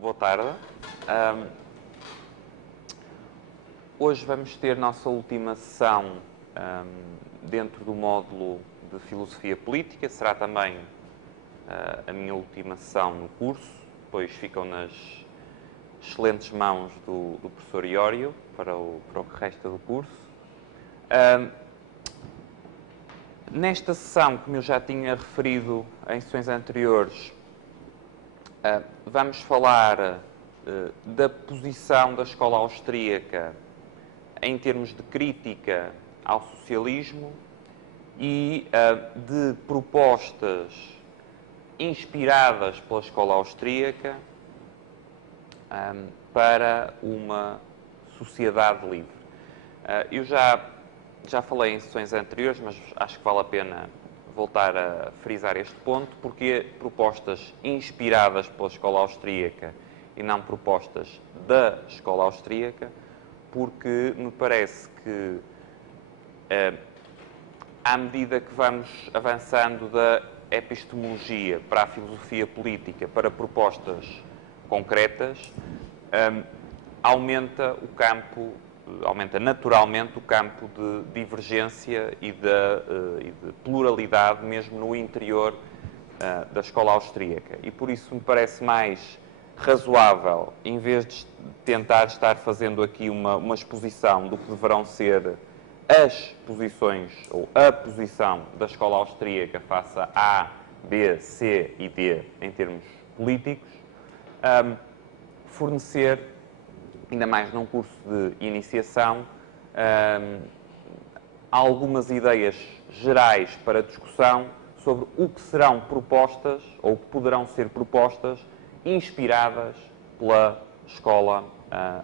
Boa tarde. Hoje vamos ter nossa última sessão dentro do módulo de Filosofia Política. Será também a minha última sessão no curso. Depois ficam nas excelentes mãos do professor Iório para o que resta do curso. Nesta sessão, como eu já tinha referido em sessões anteriores, vamos falar da posição da escola austríaca em termos de crítica ao socialismo e de propostas inspiradas pela escola austríaca para uma sociedade livre. Eu já falei em sessões anteriores, mas acho que vale a pena voltar a frisar este ponto, porque propostas inspiradas pela escola austríaca e não propostas da escola austríaca, porque me parece que, à medida que vamos avançando da epistemologia para a filosofia política, para propostas concretas, aumenta naturalmente o campo de divergência e de pluralidade, mesmo no interior da escola austríaca. E por isso me parece mais razoável, em vez de tentar estar fazendo aqui uma exposição do que deverão ser as posições, ou a posição da escola austríaca face a A, B, C e D, em termos políticos, fornecer, ainda mais num curso de iniciação, algumas ideias gerais para discussão sobre o que serão propostas, ou que poderão ser propostas, inspiradas pela escola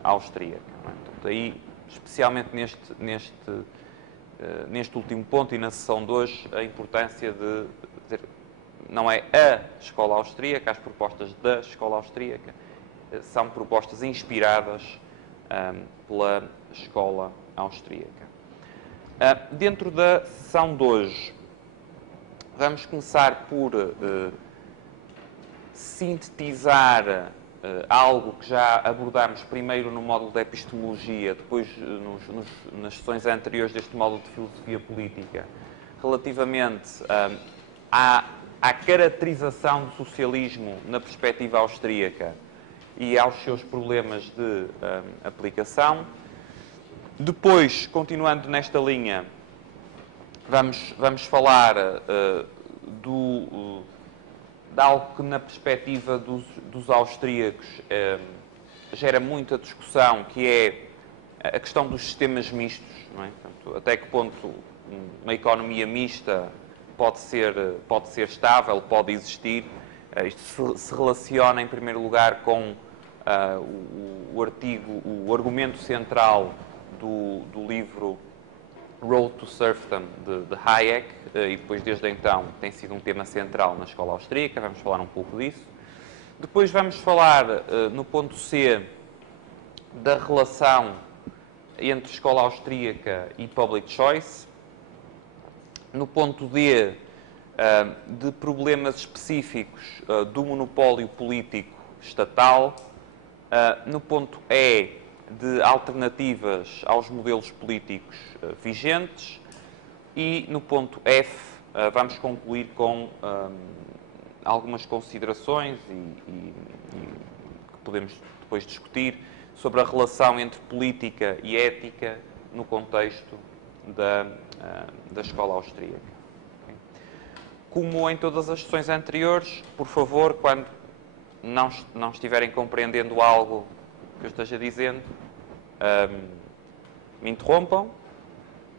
austríaca. Portanto, aí, especialmente neste último ponto e na sessão de hoje, a importância de dizer, não é a escola austríaca, as propostas da escola austríaca, são propostas inspiradas pela escola austríaca. Dentro da sessão de hoje, vamos começar por sintetizar algo que já abordámos primeiro no módulo de epistemologia, depois nas sessões anteriores deste módulo de filosofia política, relativamente à caracterização do socialismo na perspectiva austríaca e aos seus problemas de aplicação. Depois, continuando nesta linha, vamos falar de algo que, na perspectiva dos austríacos, gera muita discussão, que é a questão dos sistemas mistos. Não é? Portanto, até que ponto uma economia mista pode ser estável, pode existir. Isto se relaciona, em primeiro lugar, com o argumento central do livro Road to Serfdom, de Hayek, e depois, desde então, tem sido um tema central na escola austríaca. Vamos falar um pouco disso. Depois vamos falar, no ponto C, da relação entre escola austríaca e public choice. No ponto D, de problemas específicos do monopólio político estatal. No ponto E, de alternativas aos modelos políticos vigentes. E no ponto F, vamos concluir com algumas considerações e que podemos depois discutir sobre a relação entre política e ética no contexto da escola austríaca. Como em todas as sessões anteriores, por favor, quando não estiverem compreendendo algo que eu esteja dizendo, me interrompam.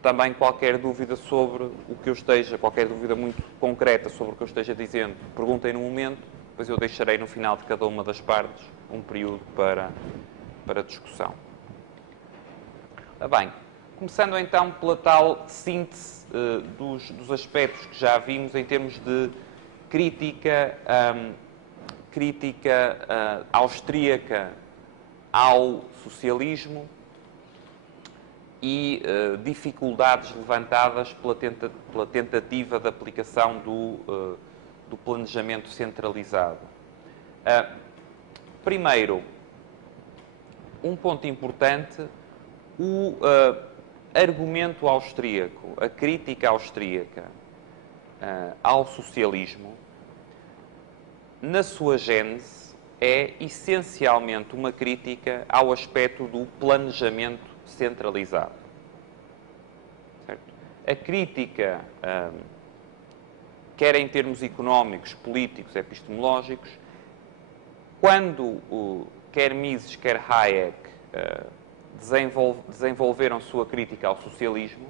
Também qualquer dúvida sobre o que eu esteja, qualquer dúvida muito concreta sobre o que eu esteja dizendo, perguntem no momento, depois eu deixarei no final de cada uma das partes um período para discussão. Bem, começando então pela tal síntese dos aspectos que já vimos em termos de crítica austríaca ao socialismo e dificuldades levantadas pela tentativa de aplicação do planejamento centralizado. Primeiro, um ponto importante, o argumento austríaco, a crítica austríaca ao socialismo, na sua gênese, é essencialmente uma crítica ao aspecto do planejamento centralizado. Certo? A crítica, quer em termos económicos, políticos, epistemológicos, quando quer Mises, quer Hayek desenvolveram sua crítica ao socialismo,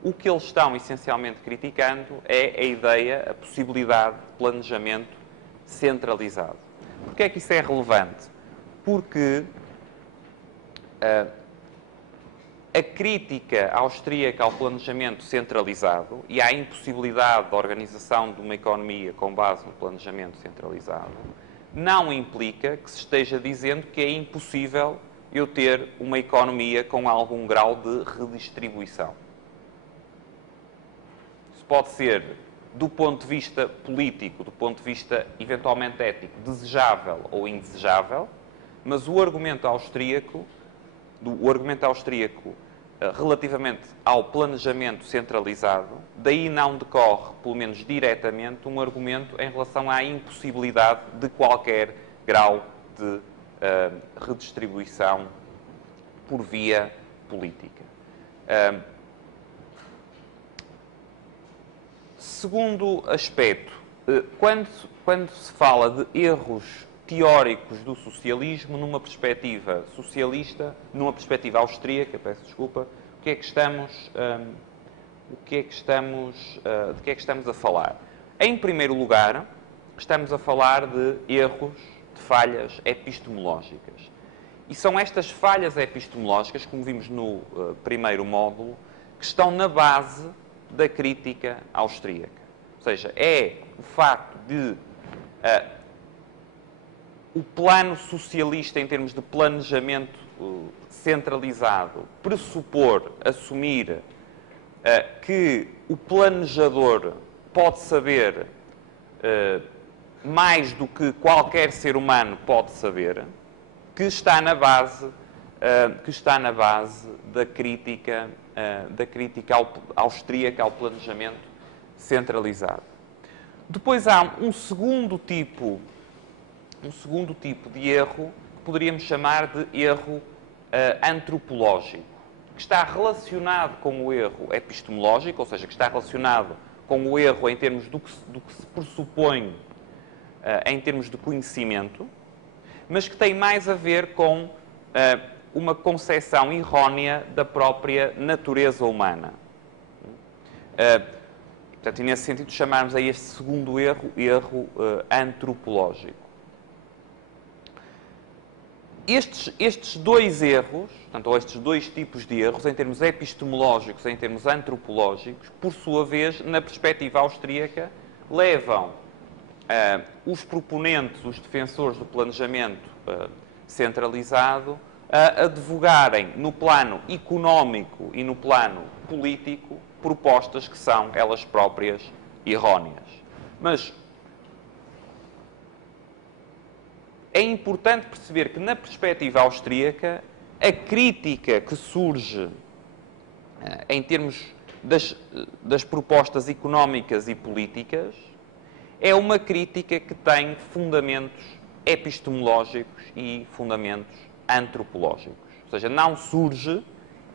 o que eles estão essencialmente criticando é a ideia, a possibilidade de planejamento centralizado. Porquê é que isso é relevante? Porque a crítica austríaca ao planejamento centralizado e à impossibilidade da organização de uma economia com base no planejamento centralizado não implica que se esteja dizendo que é impossível eu ter uma economia com algum grau de redistribuição. Isso pode ser, do ponto de vista político, do ponto de vista eventualmente ético, desejável ou indesejável, mas o argumento austríaco relativamente ao planejamento centralizado, daí não decorre, pelo menos diretamente, um argumento em relação à impossibilidade de qualquer grau de redistribuição por via política. Segundo aspecto, quando se fala de erros teóricos do socialismo numa perspectiva socialista, numa perspectiva austríaca, peço desculpa, de que é que estamos a falar? Em primeiro lugar, estamos a falar de erros, de falhas epistemológicas. E são estas falhas epistemológicas, como vimos no primeiro módulo, que estão na base da crítica austríaca. Ou seja, é o facto de o plano socialista, em termos de planejamento centralizado, pressupor, assumir que o planejador pode saber mais do que qualquer ser humano pode saber, que está na base da crítica austríaca ao planejamento centralizado. Depois há um segundo tipo de erro que poderíamos chamar de erro antropológico, que está relacionado com o erro epistemológico, ou seja, que está relacionado com o erro em termos do que se pressupõe em termos de conhecimento, mas que tem mais a ver com uma concepção errónea da própria natureza humana. Portanto, e nesse sentido, chamarmos a este segundo erro antropológico. Estes dois erros, portanto, ou estes dois tipos de erros, em termos epistemológicos e em termos antropológicos, por sua vez, na perspectiva austríaca, levam os proponentes, os defensores do planejamento centralizado, a advogarem no plano económico e no plano político propostas que são elas próprias erróneas. Mas é importante perceber que, na perspectiva austríaca, a crítica que surge em termos das propostas económicas e políticas é uma crítica que tem fundamentos epistemológicos e fundamentos antropológicos. Ou seja, não surge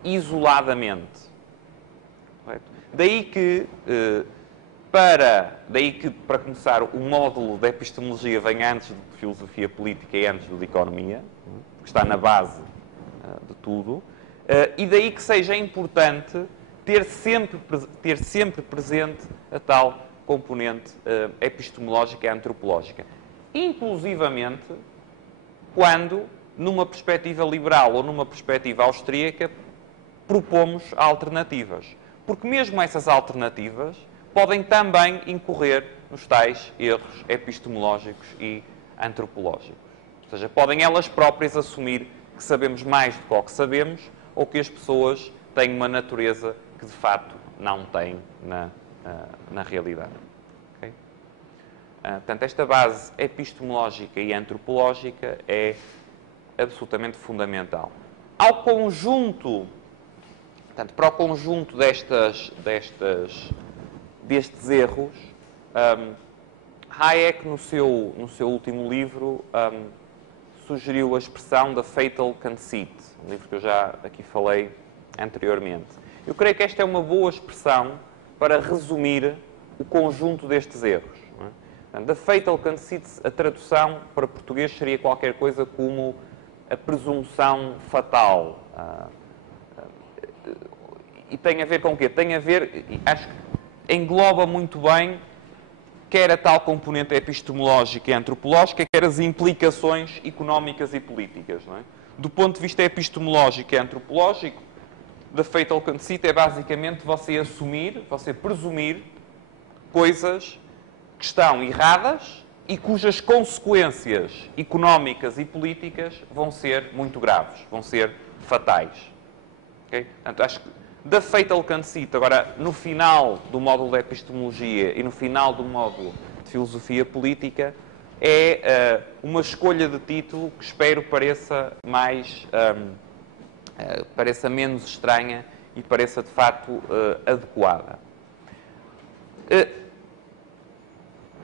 isoladamente. Correto? Daí que, para começar, o módulo de epistemologia vem antes de filosofia política e antes do de economia, que está na base de tudo, e daí que seja importante ter sempre presente a tal componente epistemológica e antropológica. Inclusivamente, quando, numa perspectiva liberal ou numa perspectiva austríaca, propomos alternativas. Porque mesmo essas alternativas podem também incorrer nos tais erros epistemológicos e antropológicos. Ou seja, podem elas próprias assumir que sabemos mais do que o que sabemos ou que as pessoas têm uma natureza que de facto não têm na realidade. Okay? Portanto, esta base epistemológica e antropológica é absolutamente fundamental. Ao conjunto, portanto, para o conjunto destes erros, Hayek, no seu último livro, sugeriu a expressão da fatal conceit, um livro que eu já aqui falei anteriormente. Eu creio que esta é uma boa expressão para resumir o conjunto destes erros. Não é? Portanto, da fatal conceit, a tradução para português seria qualquer coisa como a presunção fatal. E tem a ver com o quê? Tem a ver, acho que engloba muito bem, quer a tal componente epistemológica e antropológica, quer as implicações económicas e políticas. Não é? Do ponto de vista epistemológico e antropológico, the fatal conceit é basicamente você assumir, você presumir coisas que estão erradas e cujas consequências económicas e políticas vão ser muito graves, vão ser fatais. Okay? Portanto, acho que da fatal conceit, agora, no final do módulo de epistemologia e no final do módulo de filosofia política, é uma escolha de título que espero pareça pareça menos estranha e pareça, de facto, adequada.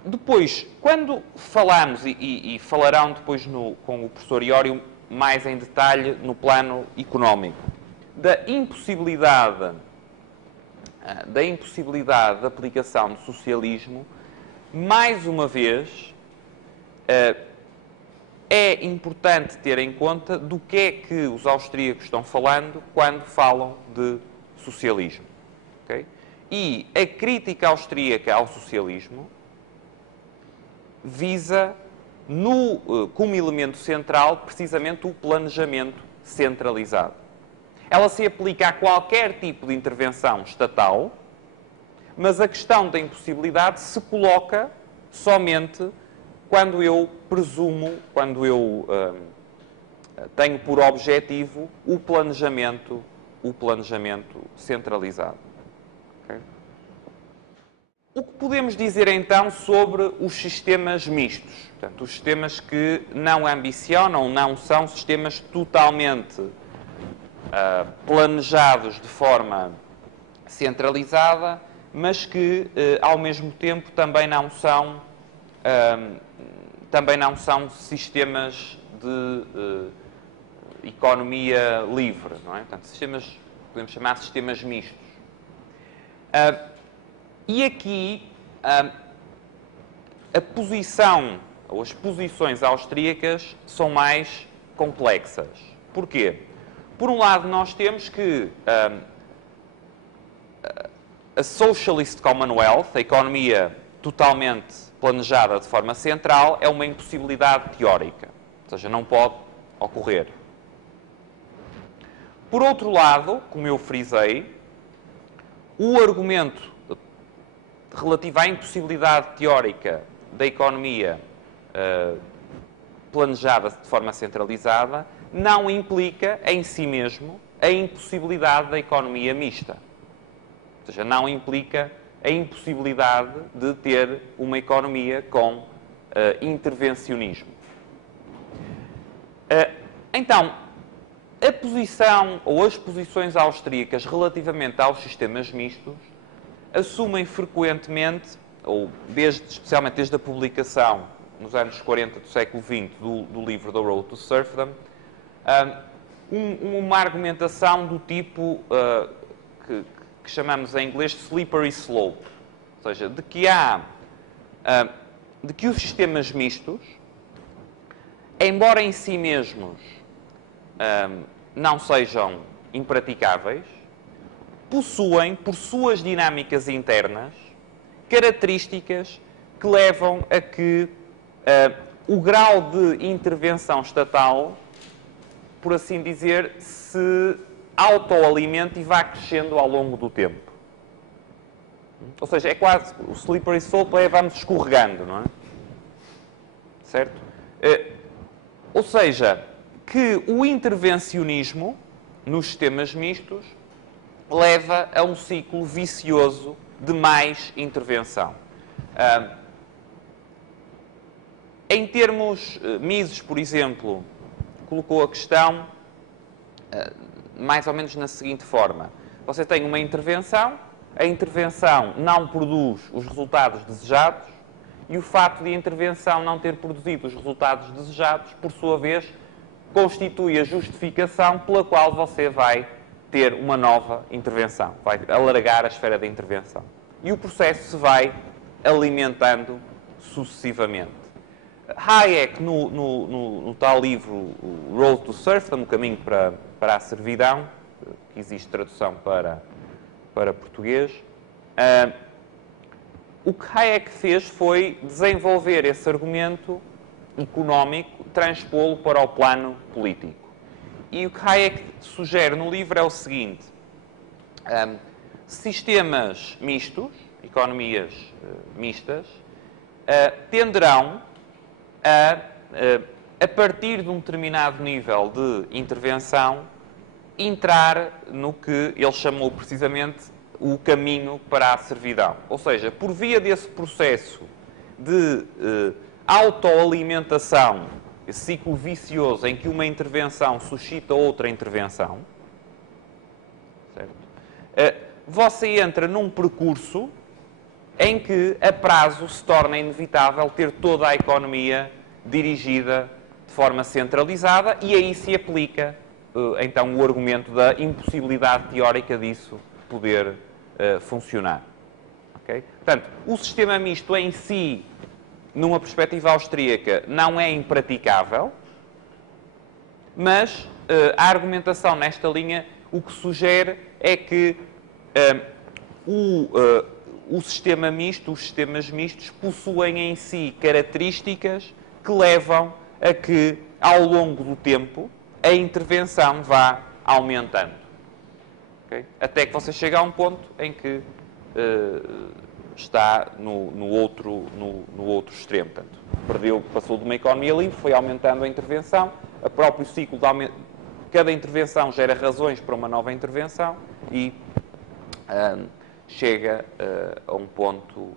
Depois, quando falamos, e falarão depois com o professor Iório mais em detalhe no plano económico, da impossibilidade de aplicação do socialismo, mais uma vez, é importante ter em conta do que é que os austríacos estão falando quando falam de socialismo. Okay? E a crítica austríaca ao socialismo visa, como elemento central, precisamente o planejamento centralizado. Ela se aplica a qualquer tipo de intervenção estatal, mas a questão da impossibilidade se coloca somente quando eu presumo, quando eu tenho por objetivo o planejamento centralizado. Okay? O que podemos dizer então sobre os sistemas mistos? Portanto, os sistemas que não ambicionam, não são sistemas totalmente planejados de forma centralizada, mas que, ao mesmo tempo, também não são sistemas de economia livre, não é? Portanto, podemos chamar sistemas mistos. E aqui, a posição, ou as posições austríacas são mais complexas. Porquê? Por um lado, nós temos que a Socialist Commonwealth, a economia totalmente planejada de forma central, é uma impossibilidade teórica. Ou seja, não pode ocorrer. Por outro lado, como eu frisei, o argumento relativo à impossibilidade teórica da economia planejada de forma centralizada não implica em si mesmo a impossibilidade da economia mista. Ou seja, não implica a impossibilidade de ter uma economia com intervencionismo. Então, a posição ou as posições austríacas relativamente aos sistemas mistos assumem frequentemente, ou especialmente desde a publicação nos anos 40 do século XX do livro The Road to Serfdom, uma argumentação do tipo que chamamos em inglês slippery slope, ou seja, de que os sistemas mistos, embora em si mesmos não sejam impraticáveis, possuem, por suas dinâmicas internas, características que levam a que o grau de intervenção estatal, por assim dizer, se autoalimente e vá crescendo ao longo do tempo. Ou seja, é quase o slippery slope, vamos escorregando, não é? Certo? Ou seja, que o intervencionismo nos sistemas mistos leva a um ciclo vicioso de mais intervenção. Em termos, Mises, por exemplo, colocou a questão mais ou menos na seguinte forma. Você tem uma intervenção, a intervenção não produz os resultados desejados e o facto de a intervenção não ter produzido os resultados desejados, por sua vez, constitui a justificação pela qual você vai ter uma nova intervenção, vai alargar a esfera da intervenção. E o processo se vai alimentando sucessivamente. Hayek, no tal livro, o Road to Serfdom, o caminho para a servidão, que existe tradução para português, o que Hayek fez foi desenvolver esse argumento económico, transpô-lo para o plano político. E o que Hayek sugere no livro é o seguinte: sistemas mistos, economias mistas, tenderão a partir de um determinado nível de intervenção, entrar no que ele chamou precisamente o caminho para a servidão. Ou seja, por via desse processo de autoalimentação, esse ciclo vicioso em que uma intervenção suscita outra intervenção, certo? Você entra num percurso em que a prazo se torna inevitável ter toda a economia dirigida de forma centralizada e aí se aplica então o argumento da impossibilidade teórica disso poder funcionar. Okay? Portanto, o sistema misto em si, numa perspectiva austríaca, não é impraticável, mas a argumentação nesta linha o que sugere é que o sistema misto, os sistemas mistos, possuem em si características que levam a que, ao longo do tempo, a intervenção vá aumentando. Okay? Até que você chega a um ponto em que está no outro extremo. Portanto, passou de uma economia livre, foi aumentando a intervenção, o próprio ciclo de cada intervenção gera razões para uma nova intervenção e chega a um ponto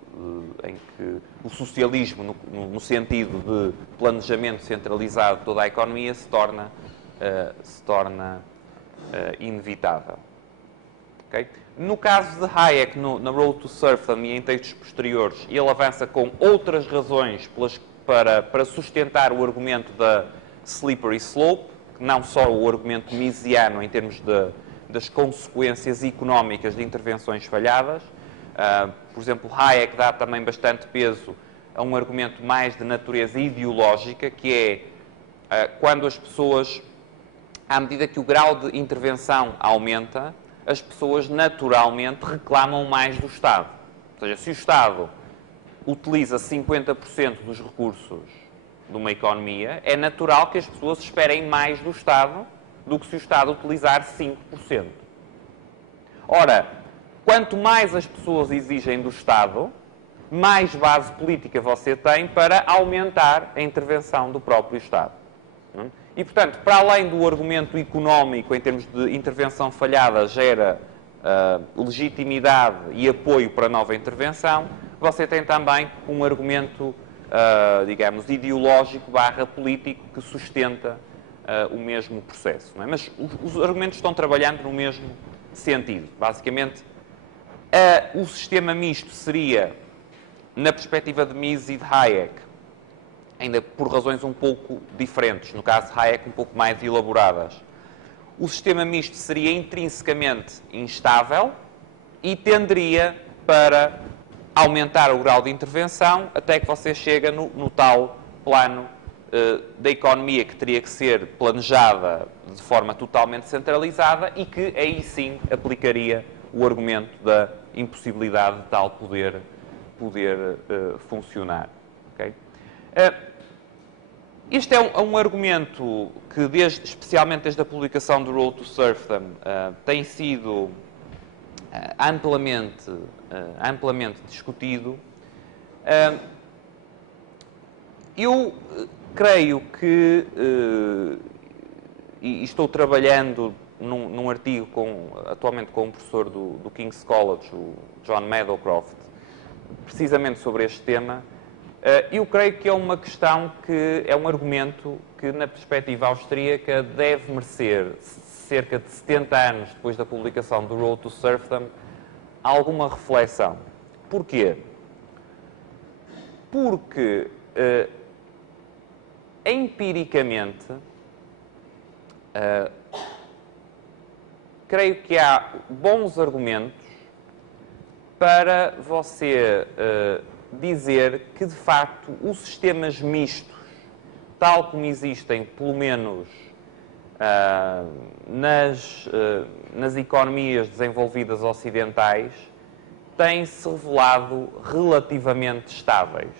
em que o socialismo, no sentido de planejamento centralizado de toda a economia, se torna inevitável. Okay? No caso de Hayek, na Road to Serfdom e em textos posteriores, ele avança com outras razões para sustentar o argumento da slippery slope, não só o argumento misesiano em termos das consequências económicas de intervenções falhadas. Por exemplo, Hayek dá também bastante peso a um argumento mais de natureza ideológica, que é quando as pessoas, à medida que o grau de intervenção aumenta, as pessoas naturalmente reclamam mais do Estado. Ou seja, se o Estado utiliza 50% dos recursos de uma economia, é natural que as pessoas esperem mais do Estado do que se o Estado utilizar 5%. Ora, quanto mais as pessoas exigem do Estado, mais base política você tem para aumentar a intervenção do próprio Estado. E, portanto, para além do argumento económico, em termos de intervenção falhada, gera legitimidade e apoio para a nova intervenção, você tem também um argumento, digamos, ideológico / político que sustenta o mesmo processo. Não é? Mas os argumentos estão trabalhando no mesmo sentido. Basicamente, o sistema misto seria, na perspectiva de Mises e de Hayek, ainda por razões um pouco diferentes, no caso de Hayek um pouco mais elaboradas, o sistema misto seria intrinsecamente instável e tenderia para aumentar o grau de intervenção até que você chega no tal plano da economia que teria que ser planejada de forma totalmente centralizada e que aí sim aplicaria o argumento da impossibilidade de tal poder funcionar. Okay? Este é um argumento que, especialmente desde a publicação do Road to Serfdom, tem sido amplamente discutido. Eu creio que, e estou trabalhando num artigo atualmente com um professor do King's College, o John Meadowcroft, precisamente sobre este tema, Eu creio que é uma questão que é um argumento que, na perspectiva austríaca, deve merecer, cerca de 70 anos depois da publicação do Road to Serfdom, alguma reflexão. Porquê? Porque, empiricamente, creio que há bons argumentos para você dizer que, de facto, os sistemas mistos, tal como existem, pelo menos nas economias desenvolvidas ocidentais, têm-se revelado relativamente estáveis.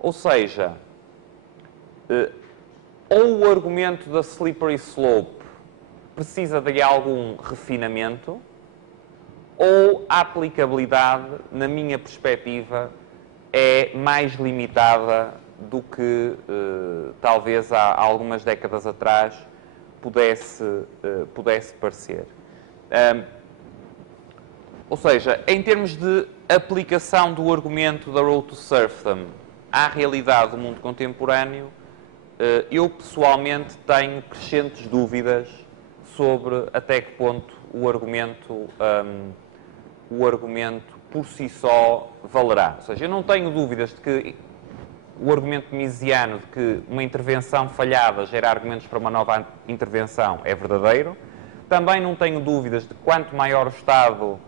Ou seja, ou o argumento da slippery slope precisa de algum refinamento, ou a aplicabilidade, na minha perspectiva, é mais limitada do que talvez há algumas décadas atrás pudesse parecer. Ou seja, em termos de aplicação do argumento da Road to Serfdom à realidade do mundo contemporâneo, eu pessoalmente tenho crescentes dúvidas sobre até que ponto o argumento por si só valerá. Ou seja, eu não tenho dúvidas de que o argumento miesiano de que uma intervenção falhada gera argumentos para uma nova intervenção é verdadeiro. Também não tenho dúvidas de que quanto maior o Estado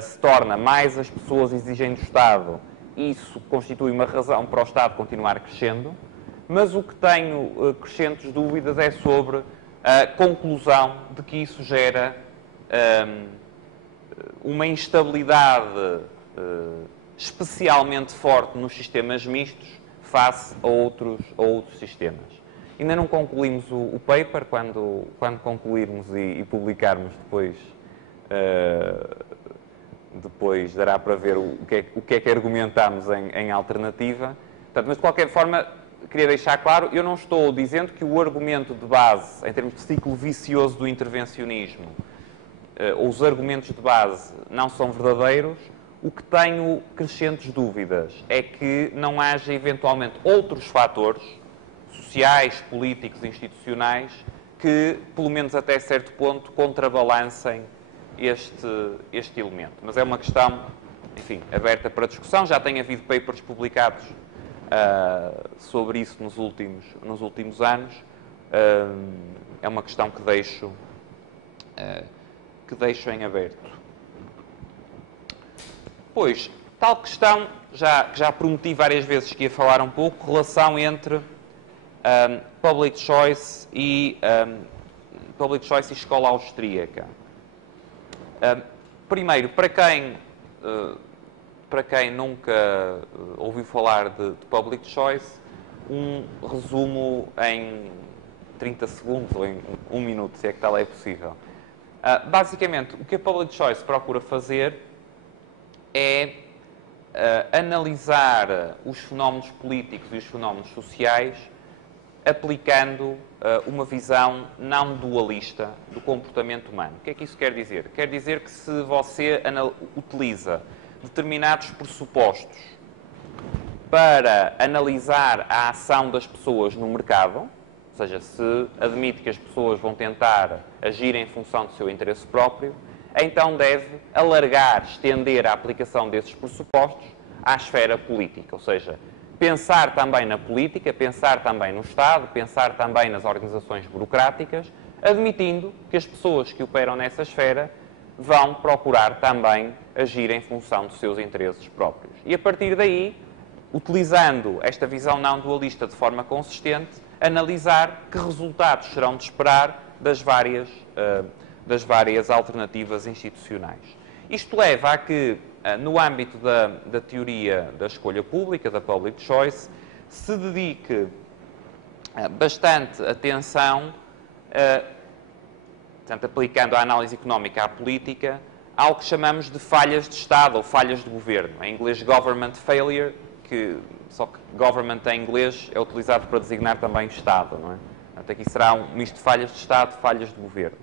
se torna, mais as pessoas exigem do Estado, isso constitui uma razão para o Estado continuar crescendo. Mas o que tenho crescentes dúvidas é sobre a conclusão de que isso gera uma instabilidade especialmente forte nos sistemas mistos face a outros sistemas. Ainda não concluímos o paper, quando concluirmos e publicarmos depois dará para ver o que é que argumentamos em alternativa. Portanto, mas de qualquer forma, queria deixar claro, eu não estou dizendo que o argumento de base, em termos de ciclo vicioso do intervencionismo, os argumentos de base não são verdadeiros. O que tenho crescentes dúvidas é que não haja eventualmente outros fatores sociais, políticos, institucionais que, pelo menos até certo ponto, contrabalancem este elemento. Mas é uma questão, enfim, aberta para discussão. Já tem havido papers publicados sobre isso nos últimos anos. É uma questão que deixo em aberto. Pois, tal questão, já prometi várias vezes que ia falar um pouco, relação entre public choice e escola austríaca. Primeiro, para quem nunca ouviu falar de public choice, um resumo em 30 segundos ou em 1 minuto, se é que tal é possível. Basicamente, o que a public choice procura fazer é analisar os fenómenos políticos e os fenómenos sociais aplicando uma visão não dualista do comportamento humano. O que é que isso quer dizer? Quer dizer que se você utiliza determinados pressupostos para analisar a ação das pessoas no mercado, ou seja, se admite que as pessoas vão tentar agir em função do seu interesse próprio, então deve alargar, estender a aplicação desses pressupostos à esfera política, ou seja, pensar também na política, pensar também no Estado, pensar também nas organizações burocráticas, admitindo que as pessoas que operam nessa esfera vão procurar também agir em função dos seus interesses próprios. E a partir daí, utilizando esta visão não dualista de forma consistente, analisar que resultados serão de esperar das várias alternativas institucionais. Isto leva a que, no âmbito da teoria da escolha pública, da public choice, se dedique bastante atenção, portanto, aplicando a análise económica à política, ao que chamamos de falhas de Estado ou falhas de governo. Em inglês, government failure, só que government em inglês é utilizado para designar também Estado, não é? Portanto, aqui será um misto de falhas de Estado, falhas de governo.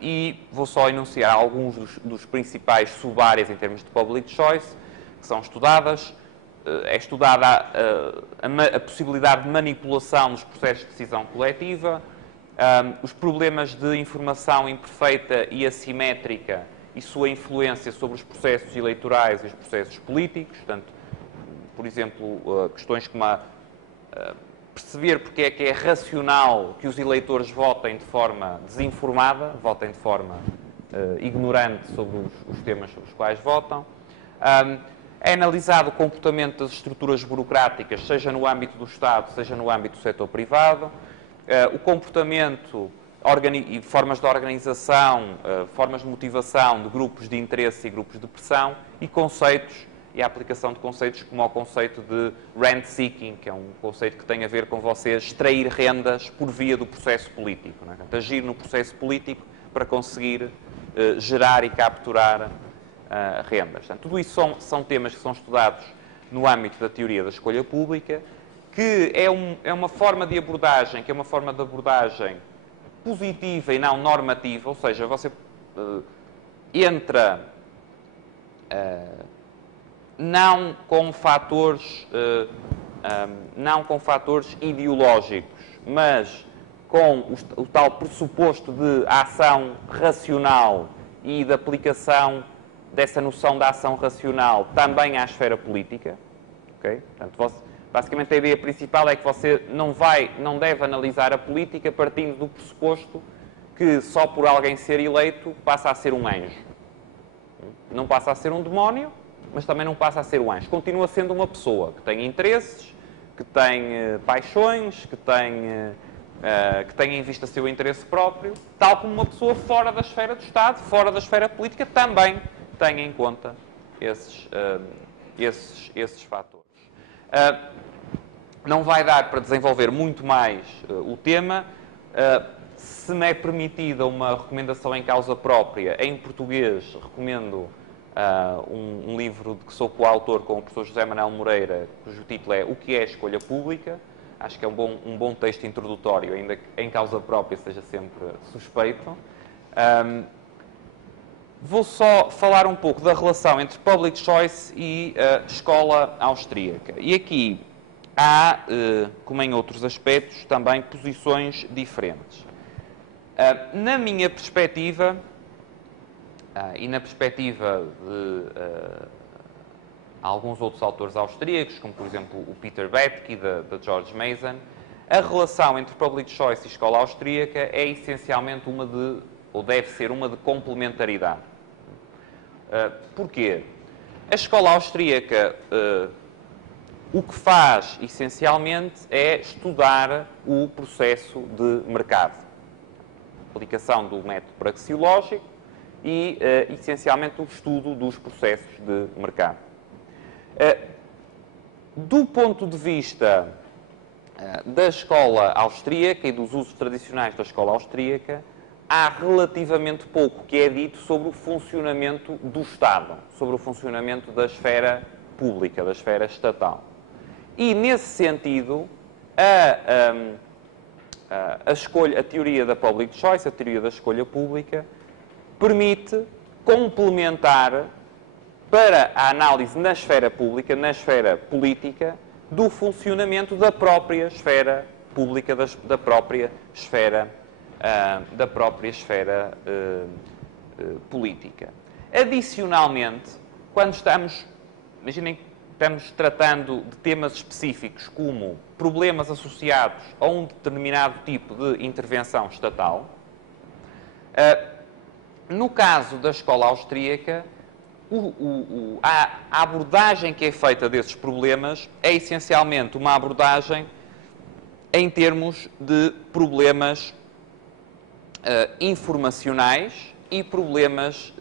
E vou só enunciar alguns dos principais sub-áreas em termos de public choice que são estudadas. É estudada a possibilidade de manipulação nos processos de decisão coletiva, os problemas de informação imperfeita e assimétrica e sua influência sobre os processos eleitorais e os processos políticos. Portanto, por exemplo, questões como perceber porque é que é racional que os eleitores votem de forma desinformada, votem de forma ignorante sobre os temas sobre os quais votam. É analisado o comportamento das estruturas burocráticas, seja no âmbito do Estado, seja no âmbito do setor privado, o comportamento e formas de organização, formas de motivação de grupos de interesse e grupos de pressão e conceitos e a aplicação de conceitos como o conceito de rent seeking, que é um conceito que tem a ver com você extrair rendas por via do processo político, não é? Agir no processo político para conseguir gerar e capturar rendas. Portanto, tudo isso são temas que são estudados no âmbito da teoria da escolha pública, que é uma forma de abordagem, que é uma forma de abordagem positiva e não normativa, ou seja, você entra não com fatores ideológicos, mas com o tal pressuposto de ação racional e de aplicação dessa noção da ação racional também à esfera política. Okay? Portanto, basicamente a ideia principal é que você não deve analisar a política partindo do pressuposto que só por alguém ser eleito passa a ser um anjo. Não passa a ser um demónio, mas também não passa a ser um anjo. Continua sendo uma pessoa que tem interesses, que tem paixões, que tem em vista seu interesse próprio, tal como uma pessoa fora da esfera do Estado, fora da esfera política, também tem em conta esses fatores. Não vai dar para desenvolver muito mais o tema. Se me é permitida uma recomendação em causa própria, em português, recomendo um livro de que sou coautor com o professor José Manuel Moreira, cujo título é O que é a Escolha Pública. Acho que é um bom texto introdutório, ainda que em causa própria seja sempre suspeito. Vou só falar um pouco da relação entre public choice e escola austríaca. E aqui há, como em outros aspectos, também posições diferentes. Na minha perspectiva, e na perspectiva de alguns outros autores austríacos, como por exemplo o Peter Bethke, da George Mason, a relação entre public choice e escola austríaca é essencialmente ou deve ser uma de complementaridade. Porquê? A escola austríaca o que faz essencialmente é estudar o processo de mercado. Aplicação do método praxeológico e essencialmente o estudo dos processos de mercado. Do ponto de vista da escola austríaca e dos usos tradicionais da escola austríaca, há relativamente pouco que é dito sobre o funcionamento do Estado, sobre o funcionamento da esfera pública, da esfera estatal. E, nesse sentido, a teoria da public choice, a teoria da escolha pública, permite complementar para a análise na esfera pública, na esfera política, do funcionamento da própria esfera pública, da própria esfera política. Adicionalmente, quando imaginem que estamos tratando de temas específicos como problemas associados a um determinado tipo de intervenção estatal, no caso da escola austríaca, a abordagem que é feita desses problemas é essencialmente uma abordagem em termos de problemas informacionais e problemas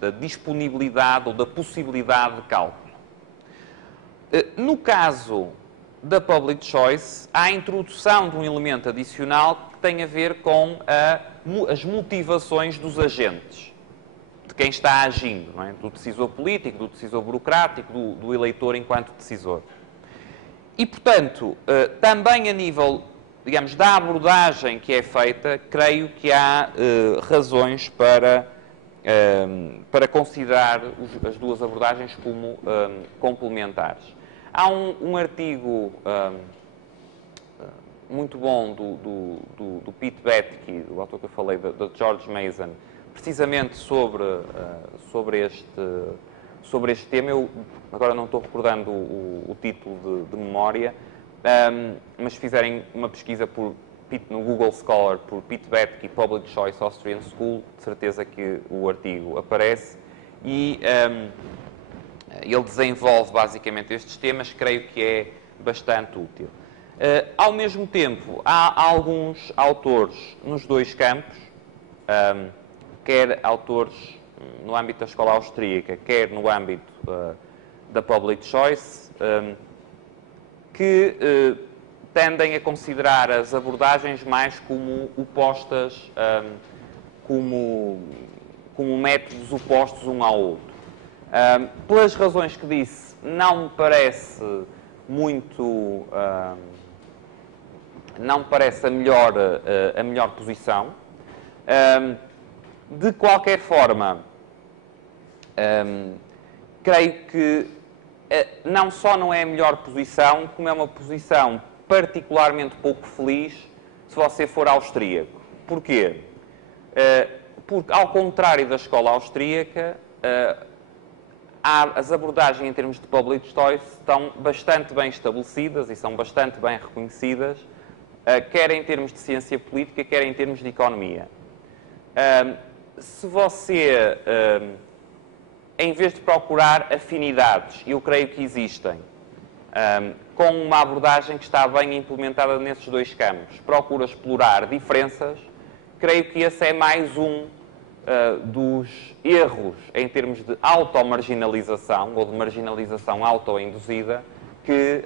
da disponibilidade ou da possibilidade de cálculo. No caso da public choice, há a introdução de um elemento adicional que tem a ver com as motivações dos agentes, de quem está agindo, não é? Do decisor político, do decisor burocrático, do eleitor enquanto decisor. E, portanto, também a nível digamos, da abordagem que é feita, creio que há razões para considerar as duas abordagens como complementares. Há um artigo muito bom do Pete Boettke, do autor que eu falei, da George Mason, precisamente sobre este tema. Eu agora não estou recordando o título de memória, mas se fizerem uma pesquisa no Google Scholar por Pete Boettke Public Choice Austrian School, de certeza que o artigo aparece, e ele desenvolve basicamente estes temas, creio que é bastante útil. Ao mesmo tempo, há alguns autores nos dois campos, quer autores no âmbito da escola austríaca, quer no âmbito da public choice, que tendem a considerar as abordagens mais como opostas, como métodos opostos um ao outro. Pelas razões que disse, não me parece muito... não me parece a melhor posição. De qualquer forma, creio que não só não é a melhor posição, como é uma posição particularmente pouco feliz se você for austríaco. Porquê? Porque, ao contrário da escola austríaca, as abordagens em termos de public choice estão bastante bem estabelecidas e são bastante bem reconhecidas, quer em termos de ciência política, quer em termos de economia. Se você, em vez de procurar afinidades, eu creio que existem, com uma abordagem que está bem implementada nesses dois campos, procura explorar diferenças, creio que esse é mais um dos erros em termos de automarginalização ou de marginalização autoinduzida que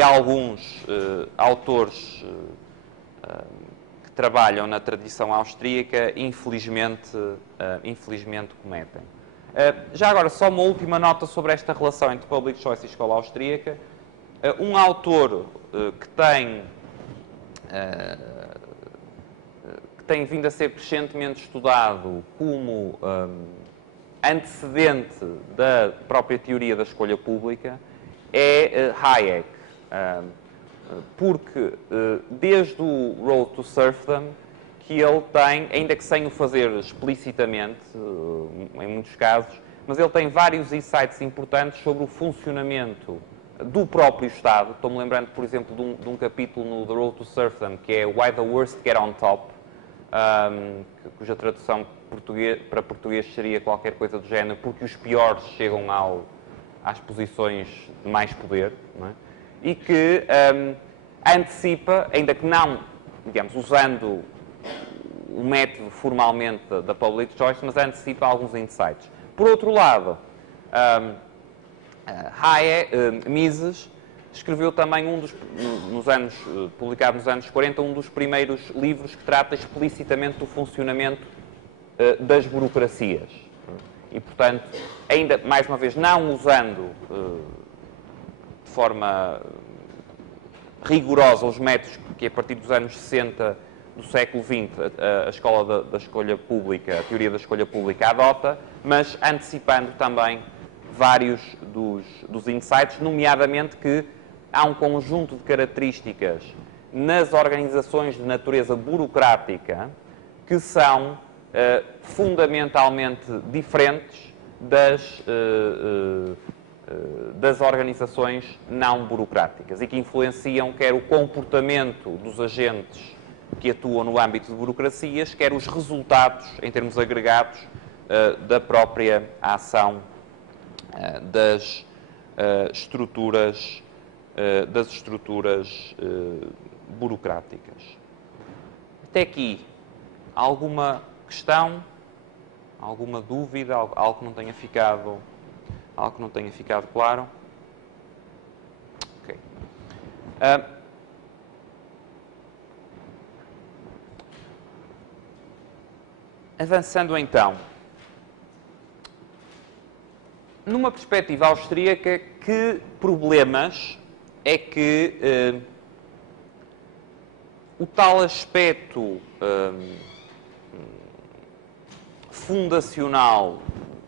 alguns autores que trabalham na tradição austríaca infelizmente cometem. Já agora, só uma última nota sobre esta relação entre public choice e escola austríaca. Um autor que tem vindo a ser crescentemente estudado como antecedente da própria teoria da escolha pública é Hayek. Porque desde o Road to Serfdom que ele tem, ainda que sem o fazer explicitamente, em muitos casos, mas ele tem vários insights importantes sobre o funcionamento do próprio Estado. Estou-me lembrando, por exemplo, de um capítulo no The Road to Serfdom, que é Why the Worst Get on Top, cuja tradução para português seria qualquer coisa do género, porque os piores chegam às posições de mais poder, não é? E que antecipa, ainda que não, digamos, usando o método formalmente da public choice, mas antecipa alguns insights. Por outro lado, Mises escreveu também publicado nos anos 40, um dos primeiros livros que trata explicitamente do funcionamento das burocracias. E, portanto, ainda, mais uma vez, não usando de forma rigorosa os métodos que, a partir dos anos 60 do século XX, a escola da escolha pública, a teoria da escolha pública adota, mas antecipando também vários dos insights, nomeadamente que há um conjunto de características nas organizações de natureza burocrática que são fundamentalmente diferentes das organizações não burocráticas e que influenciam quer o comportamento dos agentes que atuam no âmbito de burocracias, quer os resultados, em termos agregados, da própria ação das estruturas burocráticas. Até aqui, alguma questão, alguma dúvida, algo que não tenha ficado claro? Ok. Avançando então, numa perspectiva austríaca, que problemas é que o tal aspecto fundacional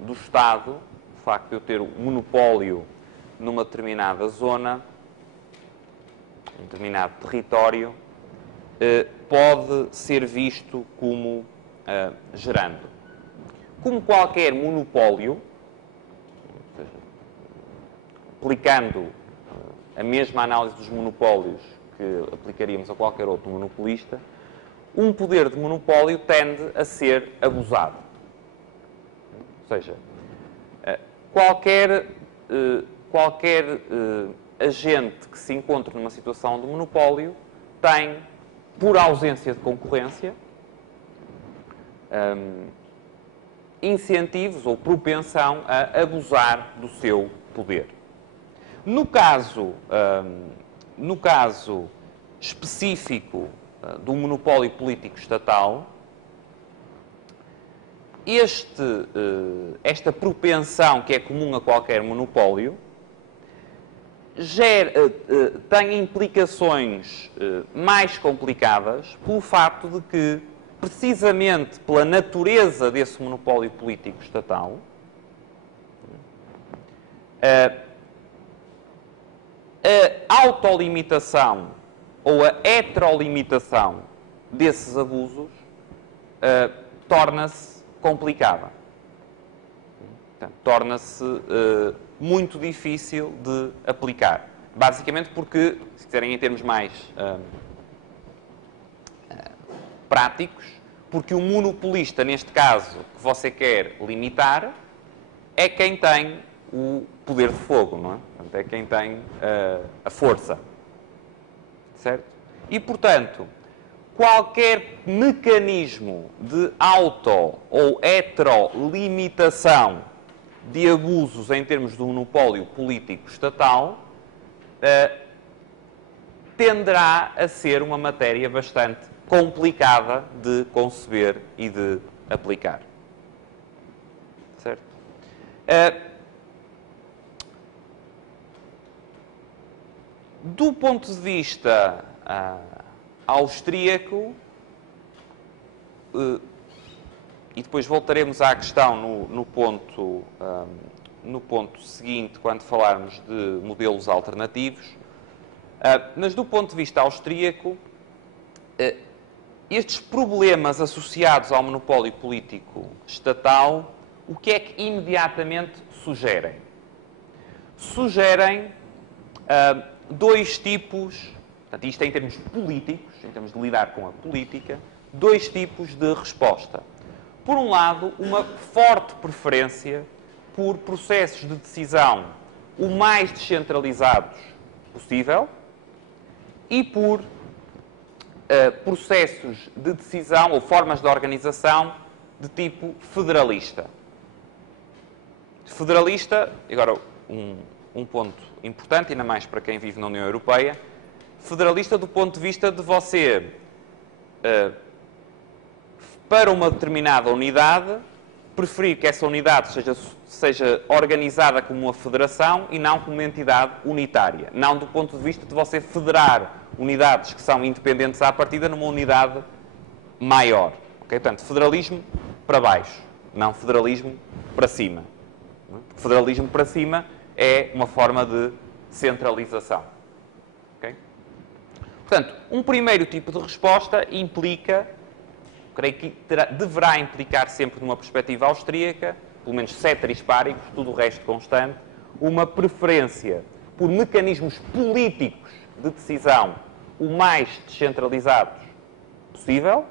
do Estado, o facto de eu ter o monopólio numa determinada zona, um determinado território, pode ser visto como gerando. Como qualquer monopólio, ou seja, aplicando a mesma análise dos monopólios que aplicaríamos a qualquer outro monopolista, um poder de monopólio tende a ser abusado. Ou seja, qualquer agente que se encontre numa situação de monopólio tem, por ausência de concorrência, incentivos ou propensão a abusar do seu poder. No caso específico do monopólio político estatal, esta propensão que é comum a qualquer monopólio tem implicações mais complicadas pelo facto de que, precisamente pela natureza desse monopólio político estatal, a autolimitação ou a heterolimitação desses abusos torna-se complicada. Torna-se muito difícil de aplicar. Basicamente porque, se quiserem em termos mais práticos, porque o monopolista, neste caso, que você quer limitar, é quem tem o poder de fogo, não é? Portanto, é quem tem a força. Certo? E, portanto, qualquer mecanismo de auto- ou heterolimitação de abusos em termos de monopólio político estatal tenderá a ser uma matéria bastante complicada de conceber e de aplicar. Certo? Do ponto de vista austríaco, e depois voltaremos à questão no ponto seguinte, quando falarmos de modelos alternativos, mas do ponto de vista austríaco, estes problemas associados ao monopólio político estatal, o que é que imediatamente sugerem? Sugerem dois tipos, portanto, isto em termos políticos, em termos de lidar com a política, dois tipos de resposta. Por um lado, uma forte preferência por processos de decisão o mais descentralizados possível e por processos de decisão ou formas de organização de tipo federalista. Federalista, agora um ponto importante, ainda mais para quem vive na União Europeia, federalista do ponto de vista de você, para uma determinada unidade, preferir que essa unidade seja organizada como uma federação e não como uma entidade unitária. Não do ponto de vista de você federar unidades que são independentes à partida numa unidade maior. Okay? Portanto, federalismo para baixo, não federalismo para cima. Federalismo para cima é uma forma de centralização. Okay? Portanto, um primeiro tipo de resposta implica, creio que deverá implicar sempre numa perspectiva austríaca, pelo menos ceteris paribus, tudo o resto constante, uma preferência por mecanismos políticos de decisão o mais descentralizados possível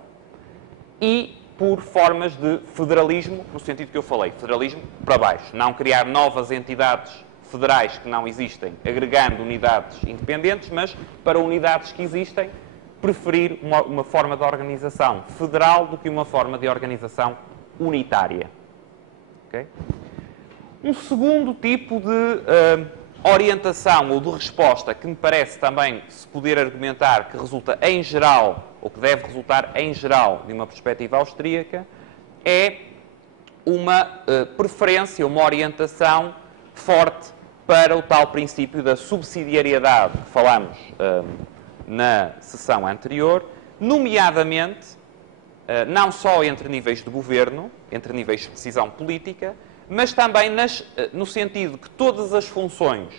e por formas de federalismo, no sentido que eu falei, federalismo para baixo, não criar novas entidades federais que não existem, agregando unidades independentes, mas para unidades que existem, preferir uma forma de organização federal do que uma forma de organização unitária. Okay? Um segundo tipo de orientação ou de resposta que me parece também se poder argumentar que resulta em geral, ou que deve resultar em geral de uma perspectiva austríaca, é uma preferência, uma orientação forte para o tal princípio da subsidiariedade que falámos na sessão anterior, nomeadamente, não só entre níveis de governo, entre níveis de decisão política, mas também no sentido que todas as funções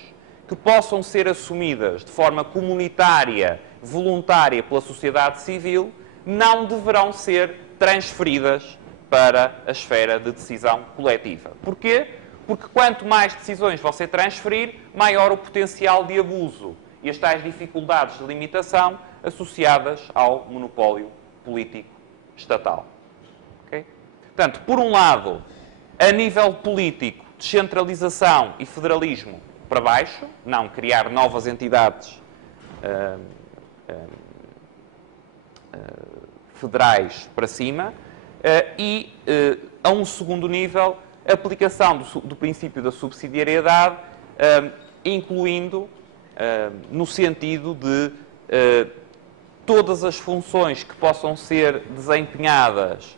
que possam ser assumidas de forma comunitária, voluntária pela sociedade civil, não deverão ser transferidas para a esfera de decisão coletiva. Porquê? Porque quanto mais decisões você transferir, maior o potencial de abuso e as tais dificuldades de limitação associadas ao monopólio político estatal. Okay? Portanto, por um lado, a nível político, descentralização e federalismo para baixo, não criar novas entidades federais para cima, e, a um segundo nível, a aplicação do princípio da subsidiariedade, incluindo no sentido de todas as funções que possam ser desempenhadas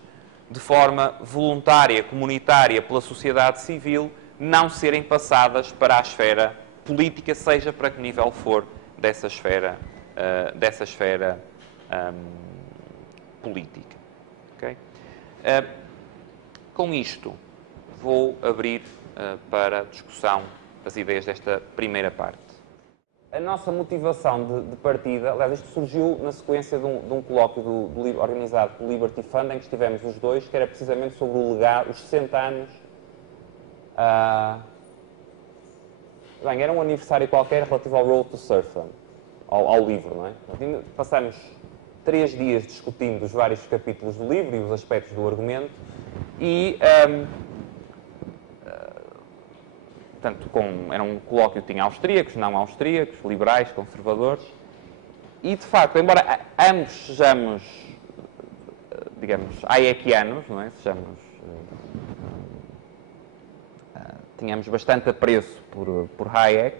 de forma voluntária, comunitária, pela sociedade civil, não serem passadas para a esfera política, seja para que nível for dessa esfera política. Okay? Com isto, vou abrir para discussão as ideias desta primeira parte. A nossa motivação de partida, aliás, isto surgiu na sequência de um colóquio organizado pelo Liberty Fund, em que estivemos os dois, que era precisamente sobre o legado, os 60 anos. Bem, era um aniversário qualquer relativo ao Road to Surfing, ao livro, não é? Passamos 3 dias discutindo os vários capítulos do livro e os aspectos do argumento e, portanto, era um colóquio que tinha austríacos, não austríacos, liberais, conservadores e, de facto, embora ambos sejamos, digamos, hayekianos, não é? Tínhamos bastante apreço por Hayek,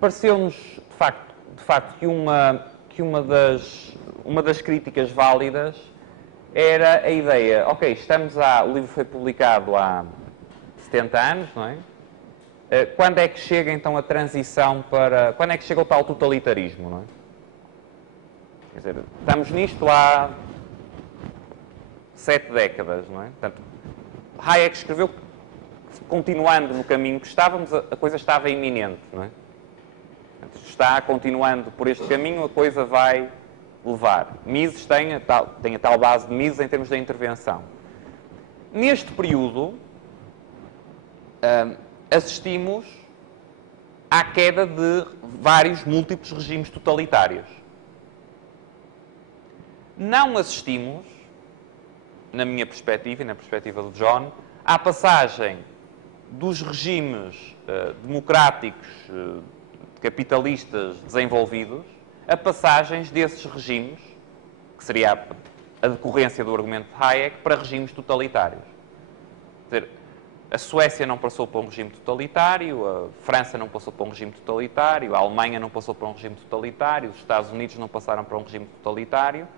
pareceu-nos, de facto, que uma das críticas válidas era a ideia, ok, o livro foi publicado há 70 anos, não é? Quando é que chega então a transição quando é que chega o tal totalitarismo, não é? Quer dizer, estamos nisto há 7 décadas, não é? Portanto, Hayek escreveu que, continuando no caminho que estávamos, a coisa estava iminente, não é? Está continuando por este caminho, a coisa vai levar. Mises tem a tal base de Mises em termos da intervenção. Neste período, assistimos à queda de vários múltiplos regimes totalitários. Não assistimos, na minha perspectiva e na perspectiva do John, à passagem dos regimes democráticos capitalistas desenvolvidos a passagens desses regimes, que seria a decorrência do argumento de Hayek, para regimes totalitários. Quer dizer, a Suécia não passou para um regime totalitário, a França não passou para um regime totalitário, a Alemanha não passou para um regime totalitário, os Estados Unidos não passaram para um regime totalitário,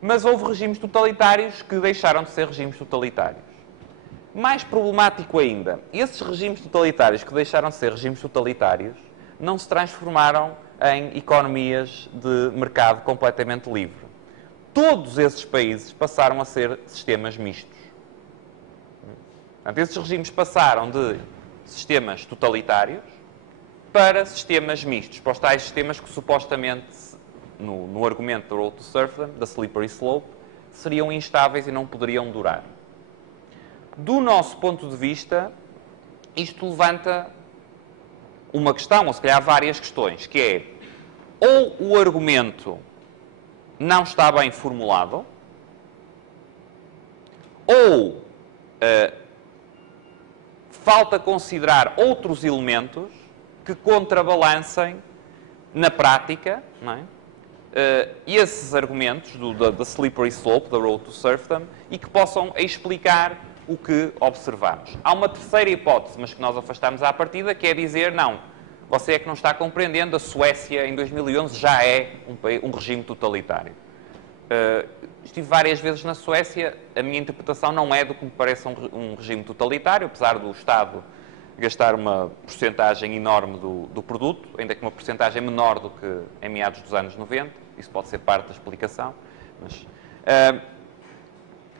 mas houve regimes totalitários que deixaram de ser regimes totalitários. Mais problemático ainda, esses regimes totalitários que deixaram de ser regimes totalitários não se transformaram em economias de mercado completamente livre. Todos esses países passaram a ser sistemas mistos. Portanto, esses regimes passaram de sistemas totalitários para sistemas mistos, para os tais sistemas que supostamente, no argumento do Road to Surfing, da Slippery Slope, seriam instáveis e não poderiam durar. Do nosso ponto de vista, isto levanta uma questão, ou se calhar várias questões, que é, ou o argumento não está bem formulado, ou falta considerar outros elementos que contrabalancem na prática, não é? Esses argumentos da Slippery Slope, da Road to Serfdom, e que possam explicar o que observamos. Há uma terceira hipótese, mas que nós afastamos à partida, que é dizer, não, você é que não está compreendendo, a Suécia em 2011 já é um regime totalitário. Estive várias vezes na Suécia, a minha interpretação não é do que me parece um regime totalitário, apesar do Estado gastar uma porcentagem enorme do produto, ainda que uma porcentagem menor do que em meados dos anos 90. isso pode ser parte da explicação,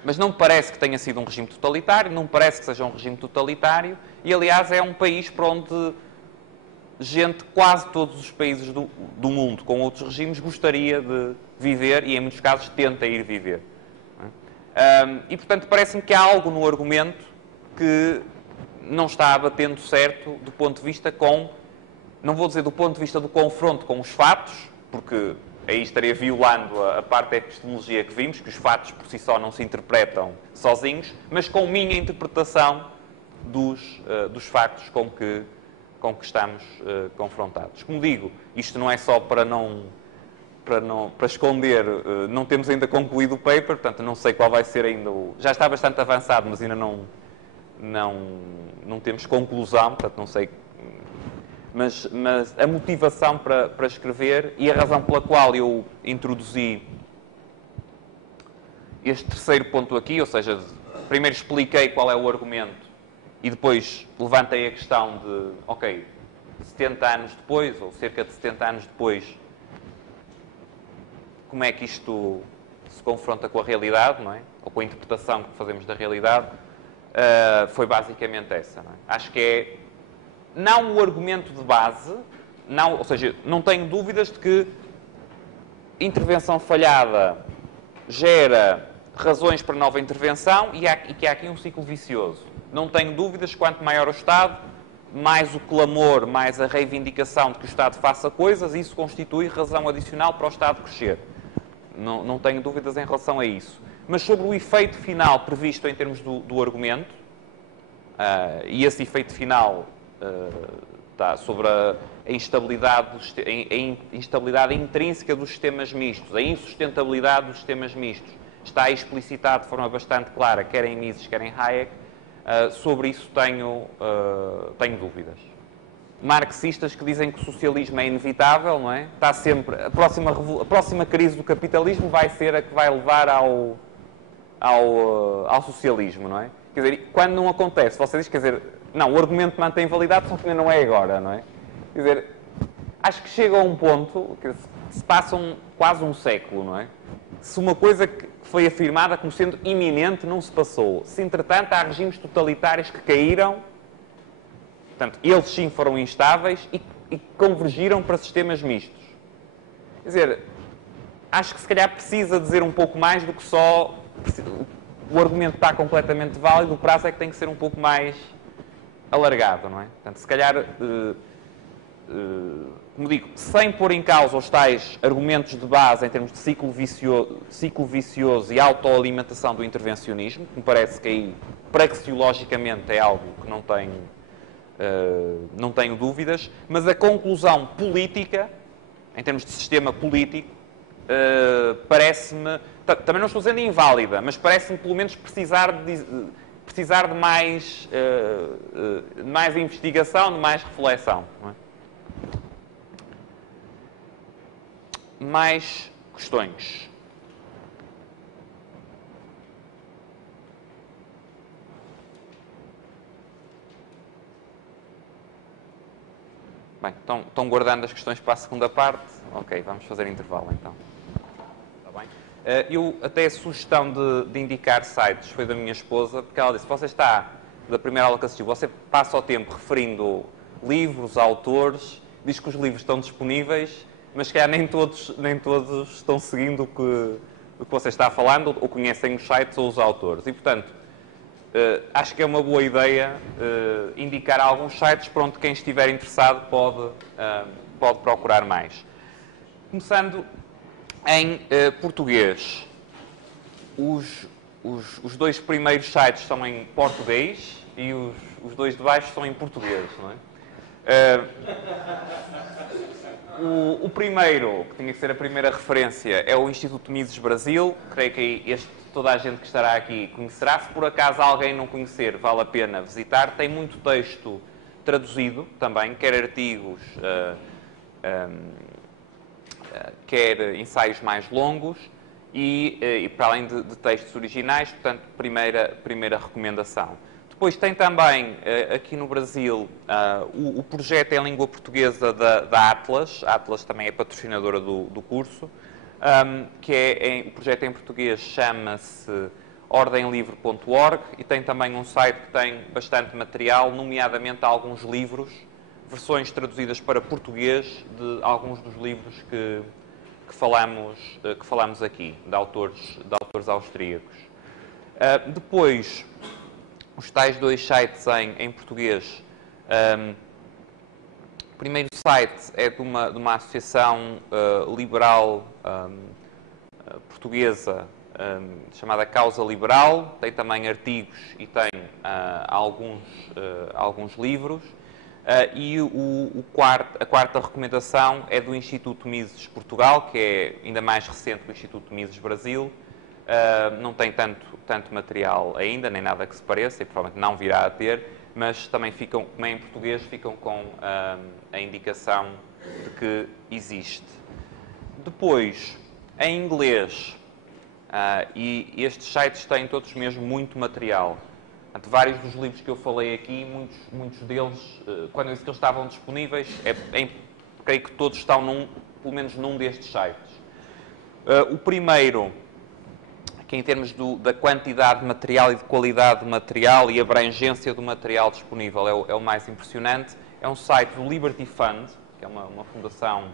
mas não me parece que tenha sido um regime totalitário, não me parece que seja um regime totalitário, e aliás é um país para onde gente, quase todos os países do mundo com outros regimes, gostaria de viver e, em muitos casos, tenta ir viver. E, portanto, parece-me que há algo no argumento que não está batendo certo do ponto de vista não vou dizer do ponto de vista do confronto com os fatos, porque aí estaria violando a parte da epistemologia que vimos, que os fatos por si só não se interpretam sozinhos, mas com minha interpretação dos factos com que estamos confrontados. Como digo, isto não é só para esconder, não temos ainda concluído o paper, portanto não sei qual vai ser ainda já está bastante avançado, mas ainda não temos conclusão, portanto não sei. Mas a motivação para escrever e a razão pela qual eu introduzi este terceiro ponto aqui, ou seja, primeiro expliquei qual é o argumento e depois levantei a questão de, ok, 70 anos depois, ou cerca de 70 anos depois, como é que isto se confronta com a realidade, não é? Ou com a interpretação que fazemos da realidade, foi basicamente essa. Não é? Acho que é, não o argumento de base, ou seja, não tenho dúvidas de que intervenção falhada gera razões para nova intervenção e que há aqui um ciclo vicioso. Não tenho dúvidas que quanto maior o Estado, mais o clamor, mais a reivindicação de que o Estado faça coisas, isso constitui razão adicional para o Estado crescer. Não tenho dúvidas em relação a isso. Mas sobre o efeito final previsto em termos do argumento, e esse efeito final está sobre a instabilidade intrínseca dos sistemas mistos, a insustentabilidade dos sistemas mistos, está explicitado de forma bastante clara, quer em Mises, quer em Hayek. Sobre isso tenho dúvidas. Marxistas que dizem que o socialismo é inevitável, não é? Está sempre, a próxima crise do capitalismo vai ser a que vai levar ao socialismo, não é? Quer dizer, quando não acontece, você diz, quer dizer, não, o argumento mantém validade, só que ainda não é agora, não é? Quer dizer, acho que chega a um ponto, que se passa quase um século, não é? Se uma coisa que foi afirmada como sendo iminente não se passou. Se, entretanto, há regimes totalitários que caíram, portanto, eles sim foram instáveis e convergiram para sistemas mistos. Quer dizer, acho que se calhar precisa dizer um pouco mais do que só o argumento está completamente válido, o prazo é que tem que ser um pouco mais alargado, não é? Portanto, se calhar, como digo, sem pôr em causa os tais argumentos de base em termos de ciclo vicioso e autoalimentação do intervencionismo, que me parece que aí, praxeologicamente, é algo que não tenho dúvidas, mas a conclusão política, em termos de sistema político, parece-me, também não estou dizendo inválida, mas parece-me pelo menos precisar de mais investigação, de mais reflexão. Não é? Mais questões? Bem, estão guardando as questões para a segunda parte? Ok, vamos fazer intervalo então. Está bem? Eu, até a sugestão de indicar sites foi da minha esposa, porque ela disse, você está, da primeira aula que assistiu, você passa o tempo referindo livros, autores, diz que os livros estão disponíveis, mas se calhar nem todos estão seguindo o que você está falando, ou conhecem os sites ou os autores. E, portanto, acho que é uma boa ideia indicar alguns sites para onde quem estiver interessado pode procurar mais. Começando em português. Os dois primeiros sites são em português e os dois de baixo são em português, não é? O primeiro, que tinha que ser a primeira referência, é o Instituto Mises Brasil. Creio que toda a gente que estará aqui conhecerá. Se por acaso alguém não conhecer, vale a pena visitar. Tem muito texto traduzido também, quer artigos, quer ensaios mais longos e para além de textos originais, portanto, primeira recomendação. Depois tem também, aqui no Brasil, o projeto em língua portuguesa da Atlas. A Atlas também é patrocinadora do curso. o projeto em português chama-se ordemlivre.org e tem também um site que tem bastante material, nomeadamente alguns livros, versões traduzidas para português de alguns dos livros que falamos aqui, de autores austríacos. Depois, os tais dois sites em português. O primeiro site é de uma associação liberal portuguesa chamada Causa Liberal. Tem também artigos e tem alguns livros. E a quarta recomendação é do Instituto Mises Portugal, que é ainda mais recente que o Instituto Mises Brasil. Não tem tanto material ainda, nem nada que se pareça, e provavelmente não virá a ter, mas também ficam, como é em português, ficam com a indicação de que existe. Depois, em inglês, e estes sites têm todos mesmo muito material. Portanto, vários dos livros que eu falei aqui, muitos deles, quando eu disse que eles estavam disponíveis, creio que todos estão pelo menos num destes sites. O primeiro, que em termos da quantidade de material e de qualidade de material e abrangência do material disponível é o mais impressionante, é um site do Liberty Fund, que é uma fundação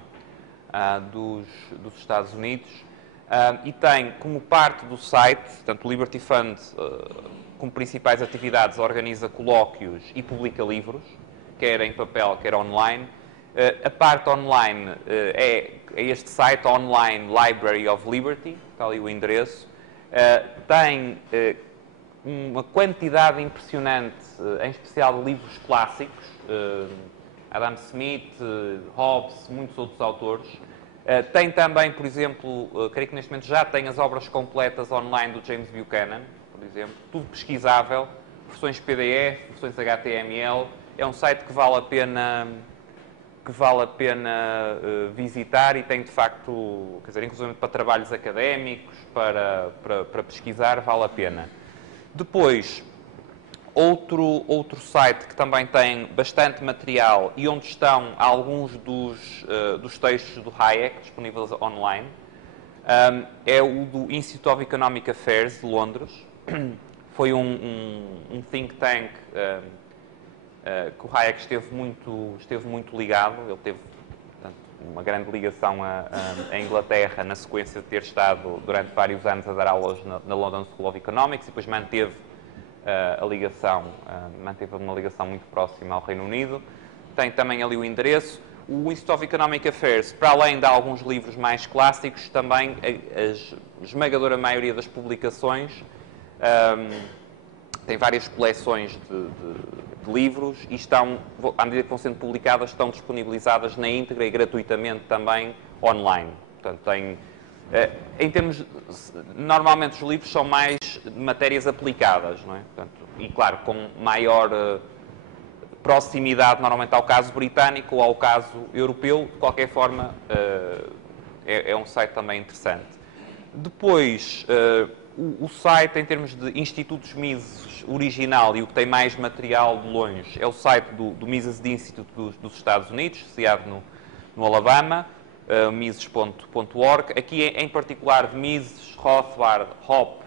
dos Estados Unidos, e tem como parte do site, portanto, o Liberty Fund, como principais atividades, organiza colóquios e publica livros, quer em papel, quer online. A parte online é este site, Online Library of Liberty, está ali o endereço. Tem uma quantidade impressionante, em especial de livros clássicos, Adam Smith, Hobbes, muitos outros autores. Tem também, por exemplo, creio que neste momento já tem as obras completas online do James Buchanan, por exemplo, tudo pesquisável, versões PDF, versões HTML. É um site que vale a pena visitar e tem de facto, quer dizer, inclusive para trabalhos académicos, para pesquisar, vale a pena. Depois, outro site que também tem bastante material e onde estão alguns dos textos do Hayek disponíveis online, é o do Institute of Economic Affairs de Londres. Foi um think tank que o Hayek esteve muito ligado. Ele teve, portanto, uma grande ligação à Inglaterra na sequência de ter estado durante vários anos a dar aulas na London School of Economics e depois manteve uma ligação muito próxima ao Reino Unido. Tem também ali o endereço. O Institute of Economic Affairs, para além de alguns livros mais clássicos, também a esmagadora maioria das publicações tem várias coleções de livros e estão, à medida que vão sendo publicadas, estão disponibilizadas na íntegra e gratuitamente também online. Portanto, em termos, normalmente os livros são mais matérias aplicadas, não é? Portanto, e claro, com maior proximidade normalmente ao caso britânico ou ao caso europeu, de qualquer forma é um site também interessante. Depois, o site em termos de institutos Mises original e o que tem mais material de longe é o site do Mises Institute dos Estados Unidos, sediado no Alabama, mises.org. Aqui em particular de Mises, Rothbard, Hoppe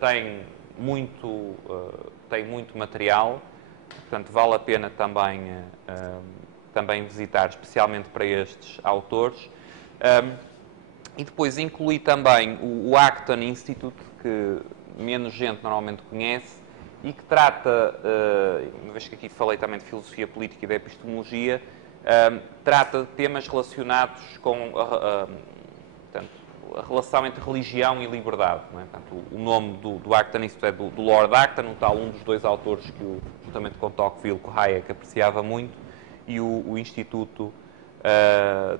tem muito material, portanto vale a pena também visitar, especialmente para estes autores. E depois incluí também o Acton Institute, que menos gente normalmente conhece, e que trata, uma vez que aqui falei também de filosofia política e de epistemologia, trata de temas relacionados com portanto, a relação entre religião e liberdade. Não é? Portanto, o nome do Acton Institute é do Lord Acton, um dos dois autores que, justamente com Tocqueville, que o Hayek apreciava muito, e o Instituto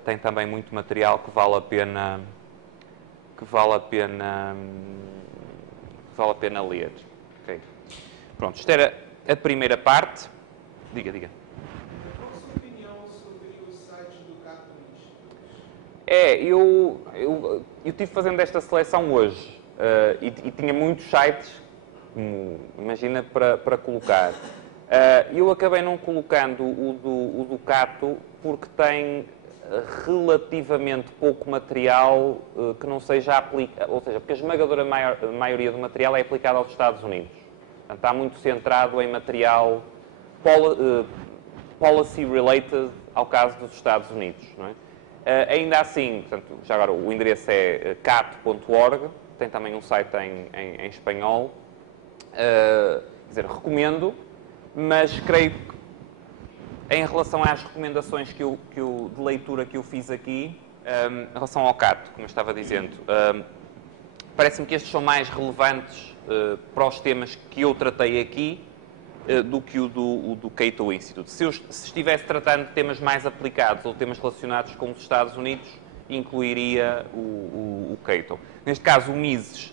tem também muito material que vale a pena ler. Okay. Pronto, isto era a primeira parte. Diga. Qual a sua opinião sobre os sites do Cato Institute? Eu estive fazendo esta seleção hoje e tinha muitos sites, imagina, para colocar. Eu acabei não colocando o do Cato porque tem relativamente pouco material que não seja aplicado, ou seja, porque a esmagadora maioria do material é aplicado aos Estados Unidos. Portanto, está muito centrado em material policy-related ao caso dos Estados Unidos. Não é? Ainda assim, portanto, já agora o endereço é cat.org, tem também um site em espanhol. Quer dizer, recomendo, mas creio que em relação às recomendações de leitura que eu fiz aqui, em relação ao CAT, como eu estava dizendo, parece-me que estes são mais relevantes para os temas que eu tratei aqui do que o do Cato Institute. Se estivesse tratando de temas mais aplicados ou temas relacionados com os Estados Unidos, incluiria o Cato. Neste caso, o Mises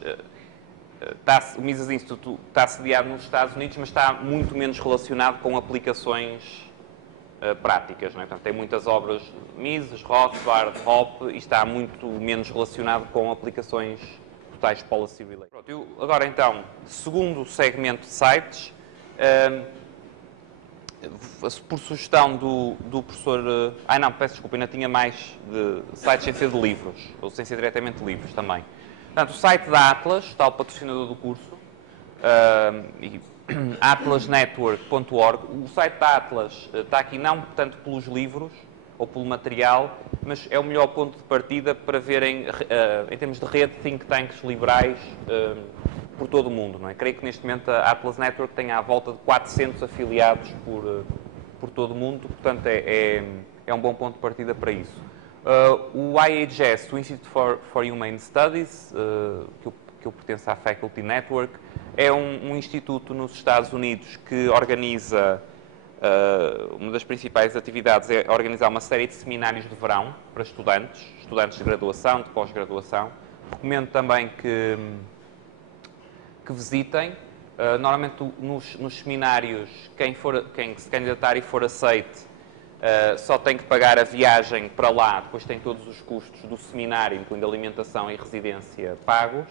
Institute está sediado nos Estados Unidos, mas está muito menos relacionado com aplicações práticas. Não é? Portanto, tem muitas obras Mises, Rothbard, Hoppe, e está muito menos relacionado com aplicações totais policy related. Pronto, agora, então, segundo segmento de sites, por sugestão do professor... não, peço desculpa, ainda tinha mais de sites sem ser de livros, ou sem ser diretamente de livros também. Portanto, o site da Atlas, tal patrocinador do curso, atlasnetwork.org. O site da Atlas está aqui não tanto pelos livros ou pelo material, mas é o melhor ponto de partida para verem, em termos de rede, think tanks liberais por todo o mundo. Não é? Creio que neste momento a Atlas Network tem à volta de 400 afiliados por todo o mundo, portanto é um bom ponto de partida para isso. O IHS, o Institute for Humane Studies, que eu pertenço à Faculty Network, é um instituto nos Estados Unidos que organiza, uma das principais atividades é organizar uma série de seminários de verão para estudantes de graduação, de pós-graduação. Recomendo também que visitem. Normalmente nos seminários, quem se candidatar e for aceite, só tem que pagar a viagem para lá, depois tem todos os custos do seminário, incluindo alimentação e residência, pagos.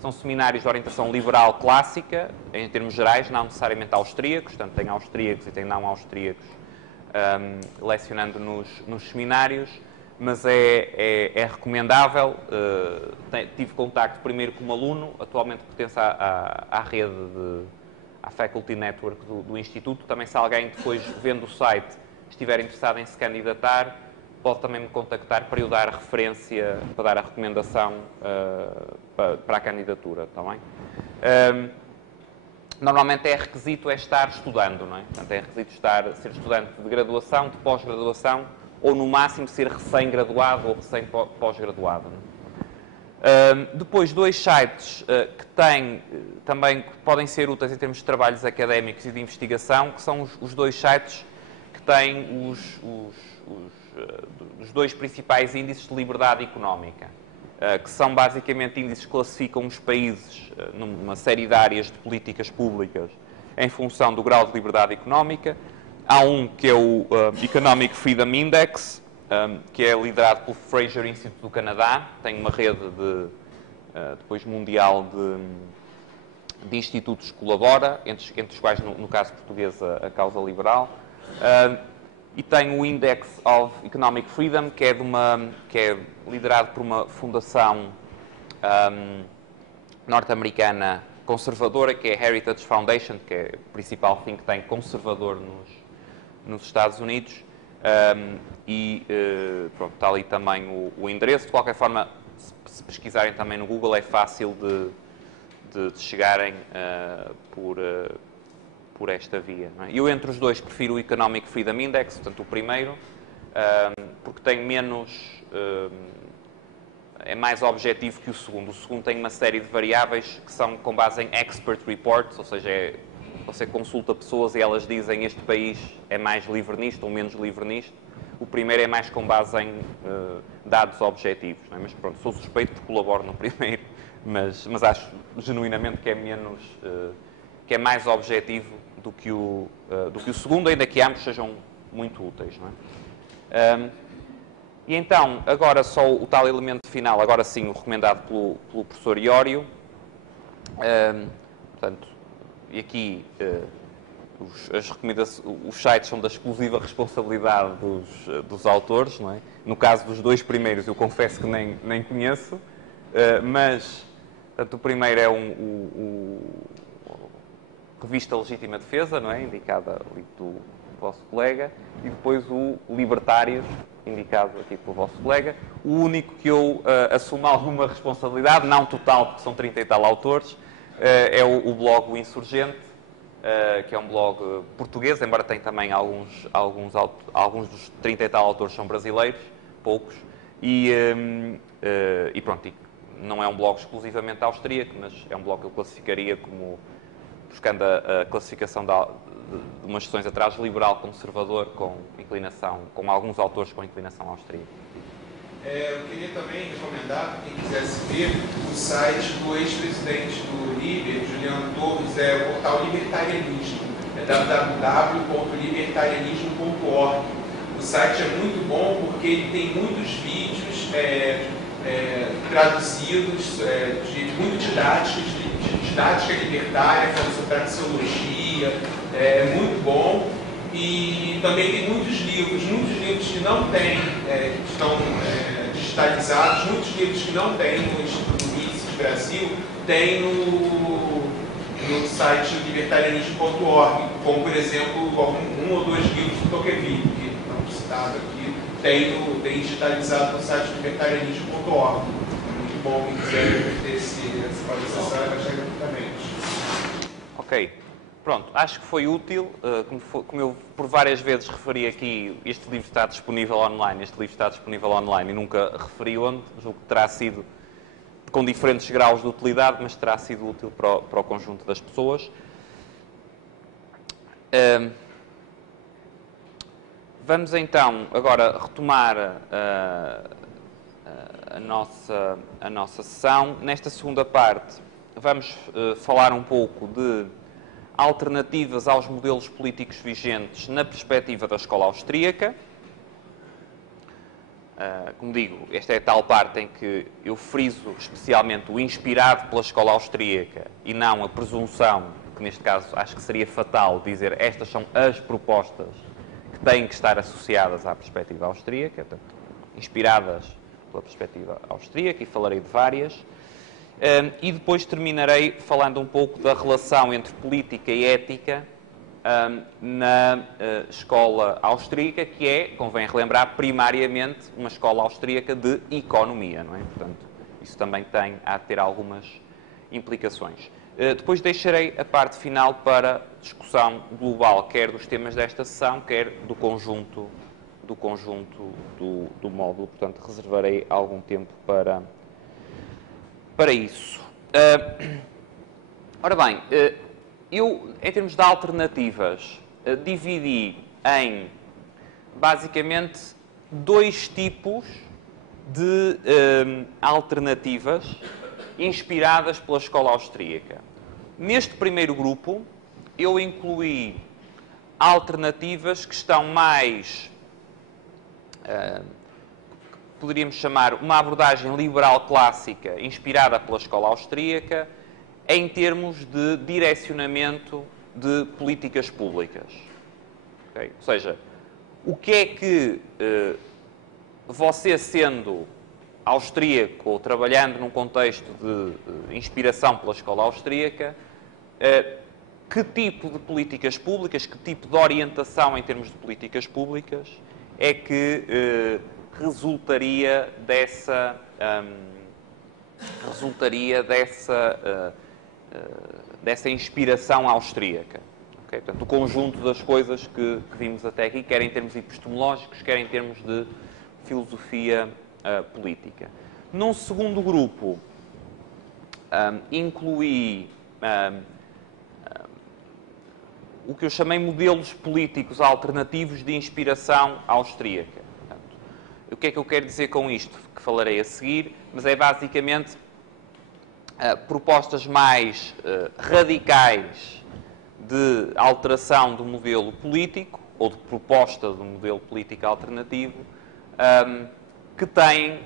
São seminários de orientação liberal clássica, em termos gerais, não necessariamente austríacos, portanto tem austríacos e tem não austríacos lecionando nos seminários, mas é recomendável. Tive contacto primeiro como aluno, atualmente pertence à rede, à Faculty Network do Instituto. Também se alguém depois, vendo o site, estiver interessado em se candidatar, pode também me contactar para eu dar referência, para dar a recomendação para a candidatura, está bem? Normalmente requisito estar estudando, não é? Portanto, é requisito ser estudante de graduação, de pós-graduação, ou no máximo ser recém-graduado ou recém-pós-graduado. Depois, dois sites que também que podem ser úteis em termos de trabalhos académicos e de investigação, que são os dois sites que têm os dois principais índices de liberdade económica, que são basicamente índices que classificam os países numa série de áreas de políticas públicas em função do grau de liberdade económica. Há um que é o Economic Freedom Index, que é liderado pelo Fraser Institute do Canadá, tem uma rede depois mundial de institutos que colabora, entre os quais, no caso português, a Causa Liberal. E tem o Index of Economic Freedom, que é liderado por uma fundação norte-americana conservadora, que é a Heritage Foundation, que é o principal think tank conservador nos Estados Unidos. Pronto, está ali também o endereço. De qualquer forma, se pesquisarem também no Google, é fácil de chegarem por esta via. Não é? Eu, entre os dois, prefiro o Economic Freedom Index, portanto, o primeiro, porque tem menos... é mais objetivo que o segundo. O segundo tem uma série de variáveis que são com base em expert reports, ou seja, você consulta pessoas e elas dizem este país é mais livre nisto ou menos livre nisto. O primeiro é mais com base em dados objetivos. Não é? Mas pronto, sou suspeito porque colaboro no primeiro, mas acho genuinamente que é menos... que é mais objetivo do que o segundo, ainda que ambos sejam muito úteis. Não é? E então, agora só o tal elemento final, agora sim o recomendado pelo professor Iório. Portanto, e aqui os sites são da exclusiva responsabilidade dos autores, não é? No caso dos dois primeiros, eu confesso que nem conheço, mas portanto, o primeiro é Revista Legítima Defesa, não é? Indicada ali do vosso colega, e depois o Libertários, indicado aqui pelo vosso colega. O único que eu assumo alguma responsabilidade, não total, porque são 30 e tal autores, é o blog O Insurgente, que é um blog português, embora tenha também alguns dos 30 e tal autores são brasileiros, poucos, e pronto, não é um blog exclusivamente austríaco, mas é um blog que eu classificaria como, buscando a classificação de umas sessões atrás, liberal conservador, com alguns autores com inclinação austríaca. Eu queria também recomendar, para quem quisesse ver, o site do ex-presidente do LIBER, Juliano Torres, é o portal Libertarianismo, é www.libertarianismo.org. O site é muito bom porque ele tem muitos vídeos traduzidos, muito didáticos, de didática libertária, falando sobre praxeologia, é muito bom. E também tem muitos livros que não têm, que estão digitalizados, muitos livros que não tem no Instituto Mises Brasil, tem no site libertarianismo.org, como, por exemplo, um ou dois livros do Tocqueville, que não citado aqui, tem digitalizado no site libertarianismo.org. É muito bom quem quiser ter essa atualização e baixar gratuitamente. Ok. Pronto, acho que foi útil, como eu por várias vezes referi aqui, este livro está disponível online, e nunca referi onde, julgo que terá sido com diferentes graus de utilidade, mas terá sido útil para o conjunto das pessoas. Vamos então agora retomar a nossa sessão. Nesta segunda parte vamos falar um pouco de alternativas aos modelos políticos vigentes na perspectiva da escola austríaca. Como digo, esta é a tal parte em que eu friso especialmente o inspirado pela escola austríaca e não a presunção, que neste caso acho que seria fatal dizer estas são as propostas que têm que estar associadas à perspectiva austríaca, portanto, inspiradas pela perspectiva austríaca, e falarei de várias. E depois terminarei falando um pouco da relação entre política e ética na escola austríaca, que é, convém relembrar, primariamente uma escola austríaca de economia, não é? Portanto, isso também há de ter algumas implicações. Depois deixarei a parte final para discussão global, quer dos temas desta sessão, quer do conjunto do módulo. Portanto, reservarei algum tempo para isso. Ora bem, eu, em termos de alternativas, dividi em, basicamente, dois tipos de alternativas inspiradas pela escola austríaca. Neste primeiro grupo, eu incluí alternativas que estão mais, poderíamos chamar, uma abordagem liberal clássica inspirada pela escola austríaca em termos de direcionamento de políticas públicas. Okay? Ou seja, o que é que você, sendo austríaco ou trabalhando num contexto de inspiração pela escola austríaca, que tipo de políticas públicas, que tipo de orientação em termos de políticas públicas é que resultaria dessa inspiração austríaca. Okay? Portanto, o conjunto das coisas que vimos até aqui, quer em termos epistemológicos, quer em termos de filosofia política. Num segundo grupo, incluí o que eu chamei modelos políticos alternativos de inspiração austríaca. Portanto, o que é que eu quero dizer com isto? Que falarei a seguir, mas é basicamente propostas mais radicais de alteração do modelo político, ou de proposta de um modelo político alternativo, que têm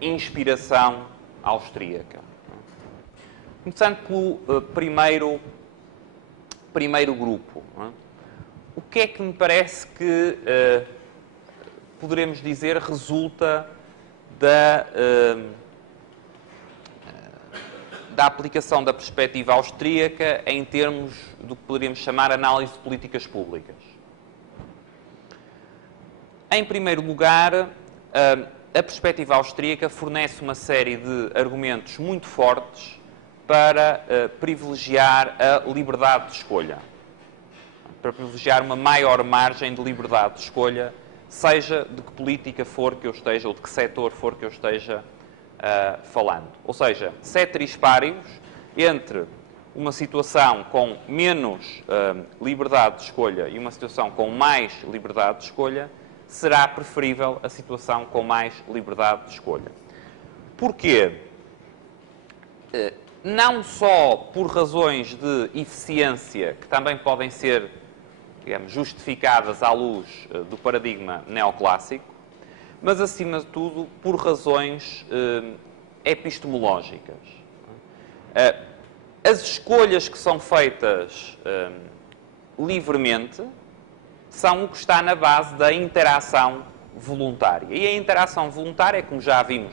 inspiração austríaca. Começando pelo primeiro primeiro grupo, não é? O que é que me parece que poderemos dizer resulta da aplicação da perspectiva austríaca em termos do que poderíamos chamar análise de políticas públicas? Em primeiro lugar, a perspectiva austríaca fornece uma série de argumentos muito fortes para privilegiar a liberdade de escolha, para privilegiar uma maior margem de liberdade de escolha, seja de que política for que eu esteja, ou de que setor for que eu esteja falando. Ou seja, ceteris paribus, entre uma situação com menos liberdade de escolha e uma situação com mais liberdade de escolha, será preferível a situação com mais liberdade de escolha. Porquê? Não só por razões de eficiência, que também podem ser, digamos, justificadas à luz do paradigma neoclássico, mas, acima de tudo, por razões epistemológicas. As escolhas que são feitas livremente são o que está na base da interação voluntária. E a interação voluntária, como já vimos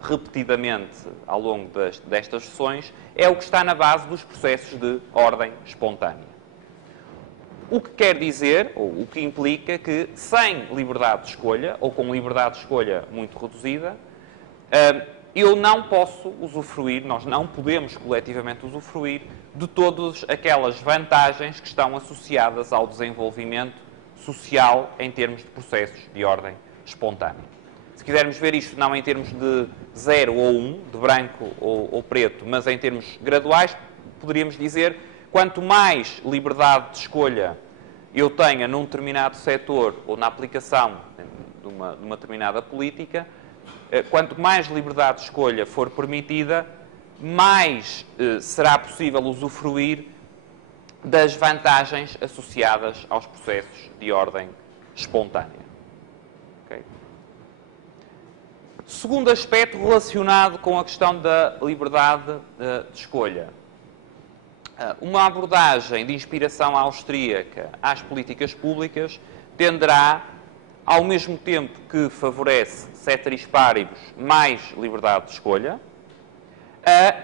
repetidamente ao longo destas sessões, é o que está na base dos processos de ordem espontânea. O que quer dizer, ou o que implica que sem liberdade de escolha, ou com liberdade de escolha muito reduzida, eu não posso usufruir, nós não podemos coletivamente usufruir de todas aquelas vantagens que estão associadas ao desenvolvimento social em termos de processos de ordem espontânea. Se quisermos ver isto não em termos de 0 ou 1, de branco ou preto, mas em termos graduais, poderíamos dizer: quanto mais liberdade de escolha eu tenha num determinado setor ou na aplicação de uma determinada política, quanto mais liberdade de escolha for permitida, mais será possível usufruir das vantagens associadas aos processos de ordem espontânea. Okay? Segundo aspecto relacionado com a questão da liberdade de escolha. Uma abordagem de inspiração austríaca às políticas públicas tenderá, ao mesmo tempo que favorece, ceteris paribus, mais liberdade de escolha,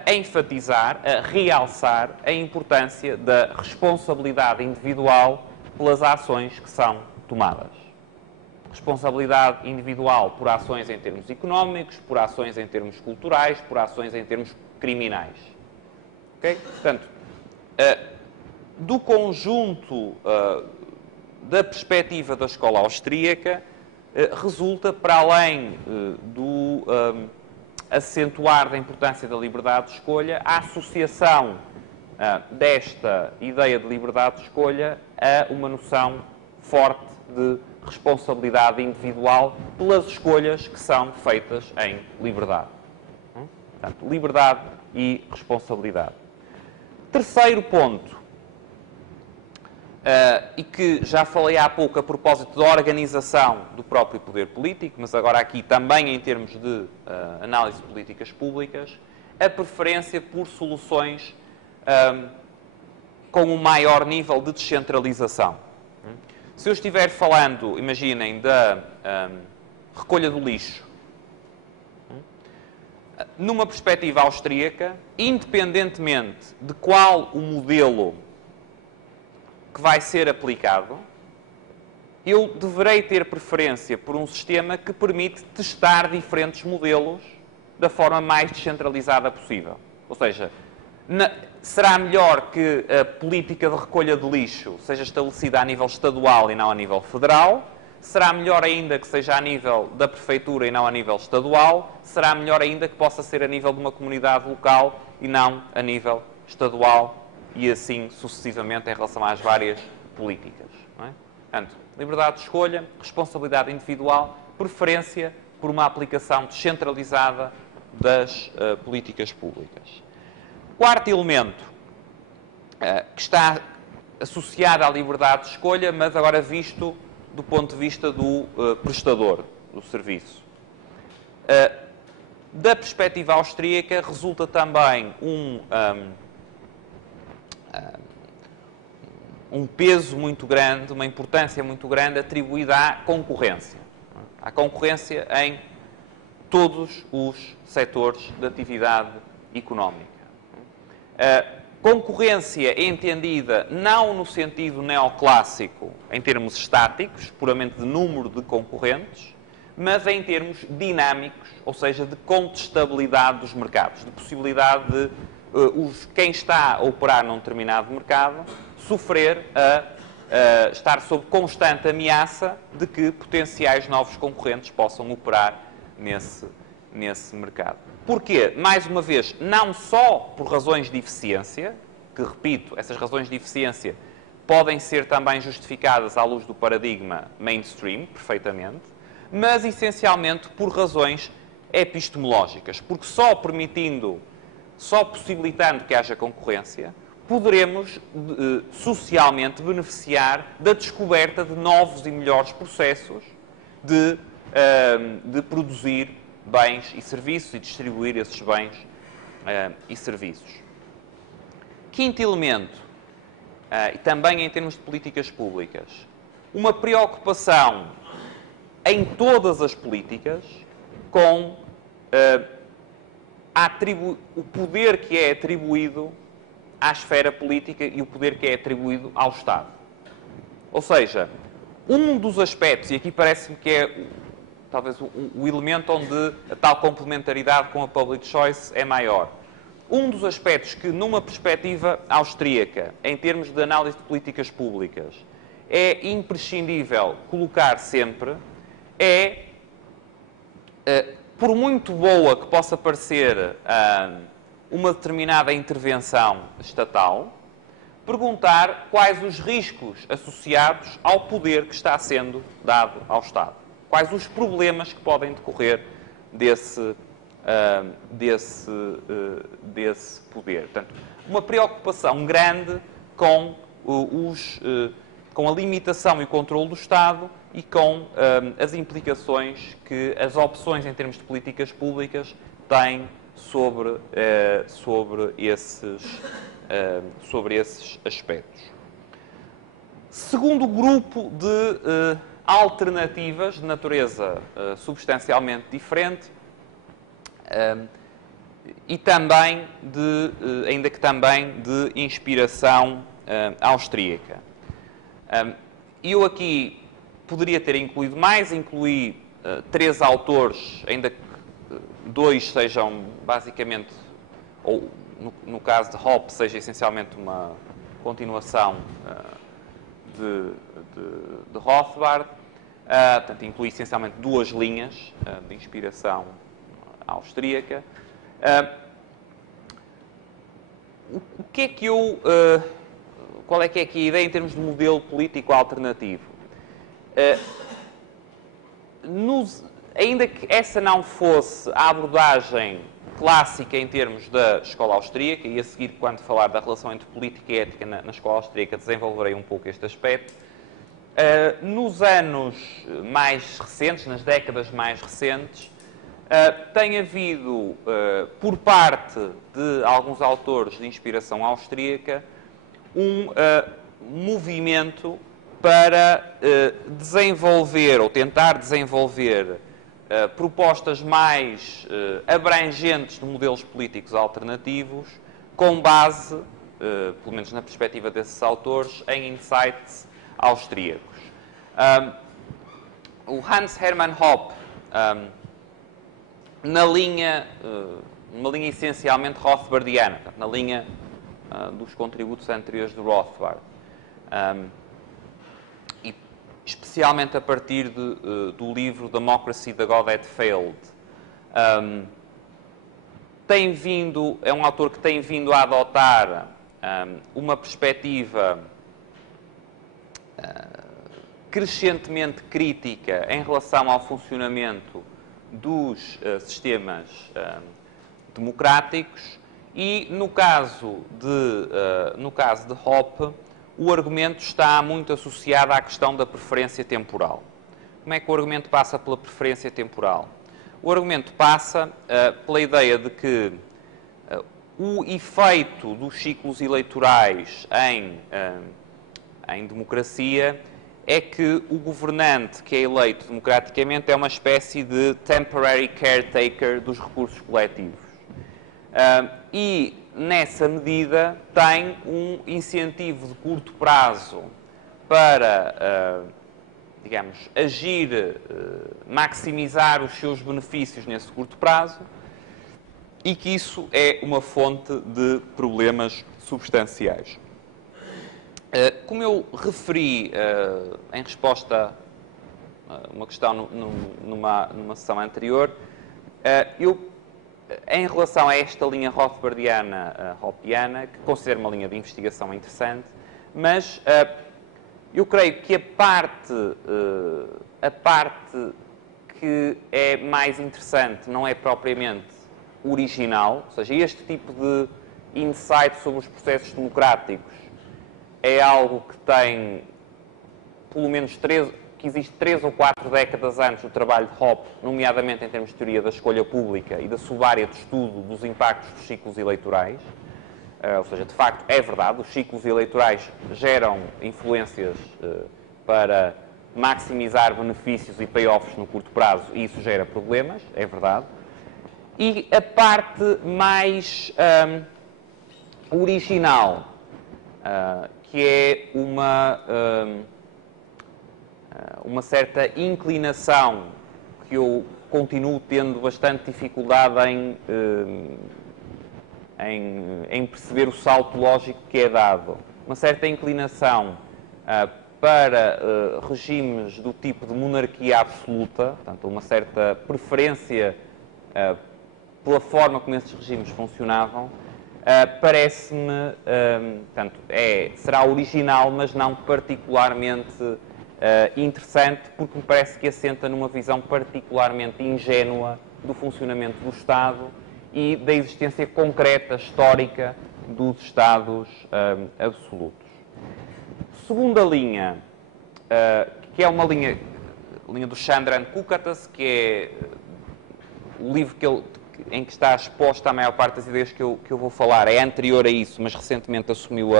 a enfatizar, a realçar a importância da responsabilidade individual pelas ações que são tomadas. Responsabilidade individual por ações em termos económicos, por ações em termos culturais, por ações em termos criminais. Okay? Portanto, do conjunto da perspectiva da escola austríaca, resulta, para além do acentuar da importância da liberdade de escolha, a associação desta ideia de liberdade de escolha a uma noção forte de responsabilidade individual pelas escolhas que são feitas em liberdade. Portanto, liberdade e responsabilidade. Terceiro ponto, e que já falei há pouco a propósito da organização do próprio poder político, mas agora aqui também em termos de análise de políticas públicas, a preferência por soluções com um maior nível de descentralização. Se eu estiver falando, imaginem, da recolha do lixo, numa perspectiva austríaca, independentemente de qual o modelo que vai ser aplicado, eu deverei ter preferência por um sistema que permite testar diferentes modelos da forma mais descentralizada possível. Ou seja, será melhor que a política de recolha de lixo seja estabelecida a nível estadual e não a nível federal. Será melhor ainda que seja a nível da prefeitura e não a nível estadual. Será melhor ainda que possa ser a nível de uma comunidade local e não a nível estadual, e assim sucessivamente em relação às várias políticas. Não é? Portanto, liberdade de escolha, responsabilidade individual, preferência por uma aplicação descentralizada das políticas públicas. Quarto elemento, que está associado à liberdade de escolha, mas agora visto do ponto de vista do prestador do serviço. Da perspectiva austríaca, resulta também um peso muito grande, uma importância muito grande atribuída à concorrência. À concorrência em todos os setores de atividade económica. A concorrência é entendida não no sentido neoclássico, em termos estáticos, puramente de número de concorrentes, mas em termos dinâmicos, ou seja, de contestabilidade dos mercados, de possibilidade de quem está a operar num determinado mercado sofrer estar sob constante ameaça de que potenciais novos concorrentes possam operar nesse mercado. Porquê? Mais uma vez, não só por razões de eficiência, que, repito, essas razões de eficiência podem ser também justificadas à luz do paradigma mainstream, perfeitamente, mas essencialmente por razões epistemológicas, porque só possibilitando que haja concorrência, poderemos socialmente beneficiar da descoberta de novos e melhores processos de produzir bens e serviços e distribuir esses bens e serviços. Quinto elemento, e também em termos de políticas públicas, uma preocupação em todas as políticas com o poder que é atribuído à esfera política e o poder que é atribuído ao Estado. Ou seja, um dos aspectos, e aqui parece-me que é talvez o elemento onde a tal complementaridade com a public choice é maior. Um dos aspectos que, numa perspectiva austríaca, em termos de análise de políticas públicas, é imprescindível colocar sempre por muito boa que possa parecer uma determinada intervenção estatal, perguntar quais os riscos associados ao poder que está sendo dado ao Estado. Quais os problemas que podem decorrer desse poder. Portanto, uma preocupação grande com a limitação e o controle do Estado e com as implicações que as opções em termos de políticas públicas têm sobre esses aspectos. Segundo grupo de alternativas de natureza substancialmente diferente e também ainda que também de inspiração austríaca. Eu aqui poderia ter incluído mais, incluí 3 autores, ainda que 2 sejam basicamente, ou no caso de Hoppe, seja essencialmente uma continuação de Rothbard. Portanto, inclui essencialmente 2 linhas de inspiração austríaca. O que é que qual é que é aqui a ideia em termos de modelo político alternativo? Ainda que essa não fosse a abordagem clássica em termos da escola austríaca, e a seguir, quando falar da relação entre política e ética na escola austríaca, desenvolverei um pouco este aspecto, nos anos mais recentes, nas décadas mais recentes, tem havido, por parte de alguns autores de inspiração austríaca, um movimento para desenvolver ou tentar desenvolver propostas mais abrangentes de modelos políticos alternativos, com base, pelo menos na perspectiva desses autores, em insights austríacos. O Hans Hermann Hoppe, numa linha essencialmente rothbardiana, na linha dos contributos anteriores de Rothbard, e especialmente a partir do livro Democracy, the God That Failed, é um autor que tem vindo a adotar uma perspectiva crescentemente crítica em relação ao funcionamento dos sistemas democráticos e, no caso de Hoppe, o argumento está muito associado à questão da preferência temporal. Como é que o argumento passa pela preferência temporal? O argumento passa pela ideia de que o efeito dos ciclos eleitorais em em democracia é que o governante que é eleito democraticamente é uma espécie de temporary caretaker dos recursos coletivos. E, nessa medida, tem um incentivo de curto prazo para, digamos, agir, maximizar os seus benefícios nesse curto prazo, e que isso é uma fonte de problemas substanciais. Como eu referi em resposta a uma questão numa sessão anterior, em relação a esta linha rothbardiana, hoppiana, que considero uma linha de investigação interessante, mas eu creio que a parte que é mais interessante não é propriamente original, ou seja, este tipo de insight sobre os processos democráticos é algo que tem, pelo menos, que existe 3 ou 4 décadas antes do trabalho de Hoppe, nomeadamente em termos de teoria da escolha pública e da subárea de estudo dos impactos dos ciclos eleitorais. Ou seja, de facto, é verdade, os ciclos eleitorais geram influências para maximizar benefícios e payoffs no curto prazo, e isso gera problemas, é verdade. E a parte mais original, que é uma certa inclinação que eu continuo tendo bastante dificuldade em perceber o salto lógico que é dado. Uma certa inclinação para regimes do tipo de monarquia absoluta, portanto, uma certa preferência pela forma como esses regimes funcionavam, parece-me, portanto, será original, mas não particularmente interessante, porque me parece que assenta numa visão particularmente ingênua do funcionamento do Estado e da existência concreta, histórica, dos Estados absolutos. Segunda linha, que é uma linha do Chandran Kukatas, que é o livro em que está exposta a maior parte das ideias que eu vou falar, é anterior a isso, mas recentemente assumiu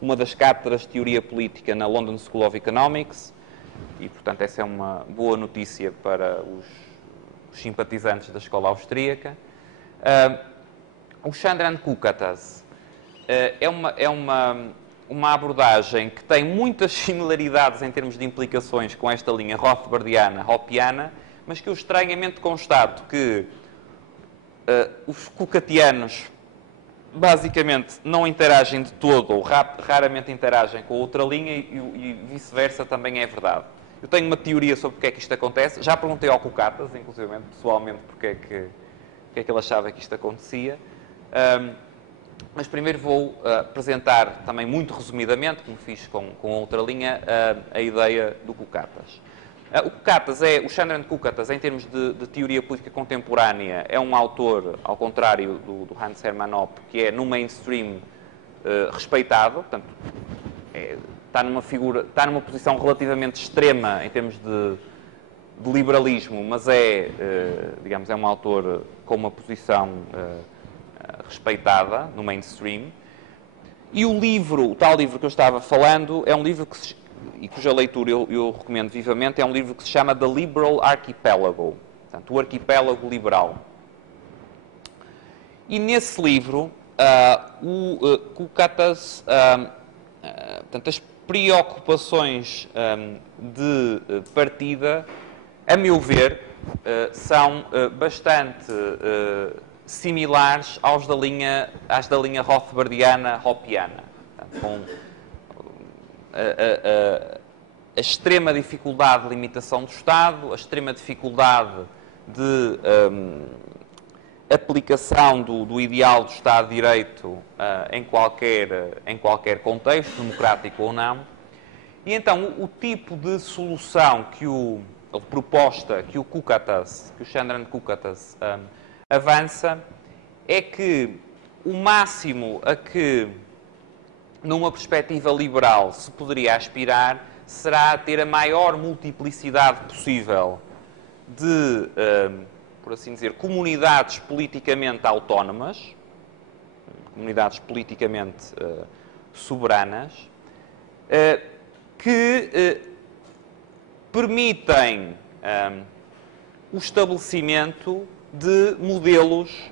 uma das cátedras de Teoria Política na London School of Economics, e, portanto, essa é uma boa notícia para os simpatizantes da escola austríaca. O Chandran Kukatas é uma abordagem que tem muitas similaridades em termos de implicações com esta linha rothbardiana, hoppiana, mas que eu estranhamente constato que os Kukatianos basicamente não interagem de todo, ou raramente interagem com outra linha, e vice-versa também é verdade. Eu tenho uma teoria sobre porque é que isto acontece. Já perguntei ao Kukatas, inclusive pessoalmente, porque é que ele achava que isto acontecia. Mas primeiro vou apresentar também muito resumidamente, como fiz com outra linha, a ideia do Kukatas. O Chandran Kukatas, em termos de teoria política contemporânea, é um autor, ao contrário do Hans Hermann Hoppe, que é no mainstream respeitado, portanto, está numa posição relativamente extrema em termos de liberalismo, mas digamos, é um autor com uma posição respeitada no mainstream. E o tal livro que eu estava falando, é um livro e cuja leitura eu recomendo vivamente, é um livro que se chama The Liberal Archipelago, portanto, o arquipélago liberal. E nesse livro, o Kukatas, portanto, as preocupações de partida, a meu ver, são bastante similares às da linha rothbardiana, hoppiana. Portanto, com a extrema dificuldade de limitação do Estado, a extrema dificuldade de aplicação do ideal do Estado de Direito em qualquer contexto, democrático ou não. E então o tipo de solução ou de proposta que o Chandran Kukatas avança é que o máximo a que numa perspectiva liberal se poderia aspirar será a ter a maior multiplicidade possível de, por assim dizer, comunidades politicamente autónomas, comunidades politicamente soberanas, que permitem o estabelecimento de modelos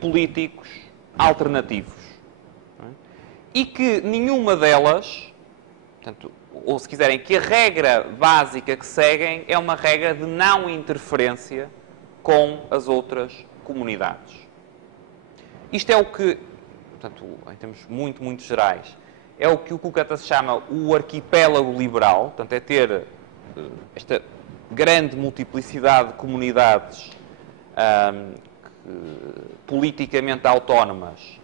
políticos alternativos. Não é? E que nenhuma delas, portanto, ou se quiserem, que a regra básica que seguem é uma regra de não interferência com as outras comunidades. Isto é o que, portanto, em termos muito gerais, é o que o Kukatas chama o arquipélago liberal, portanto, é ter esta grande multiplicidade de comunidades politicamente autónomas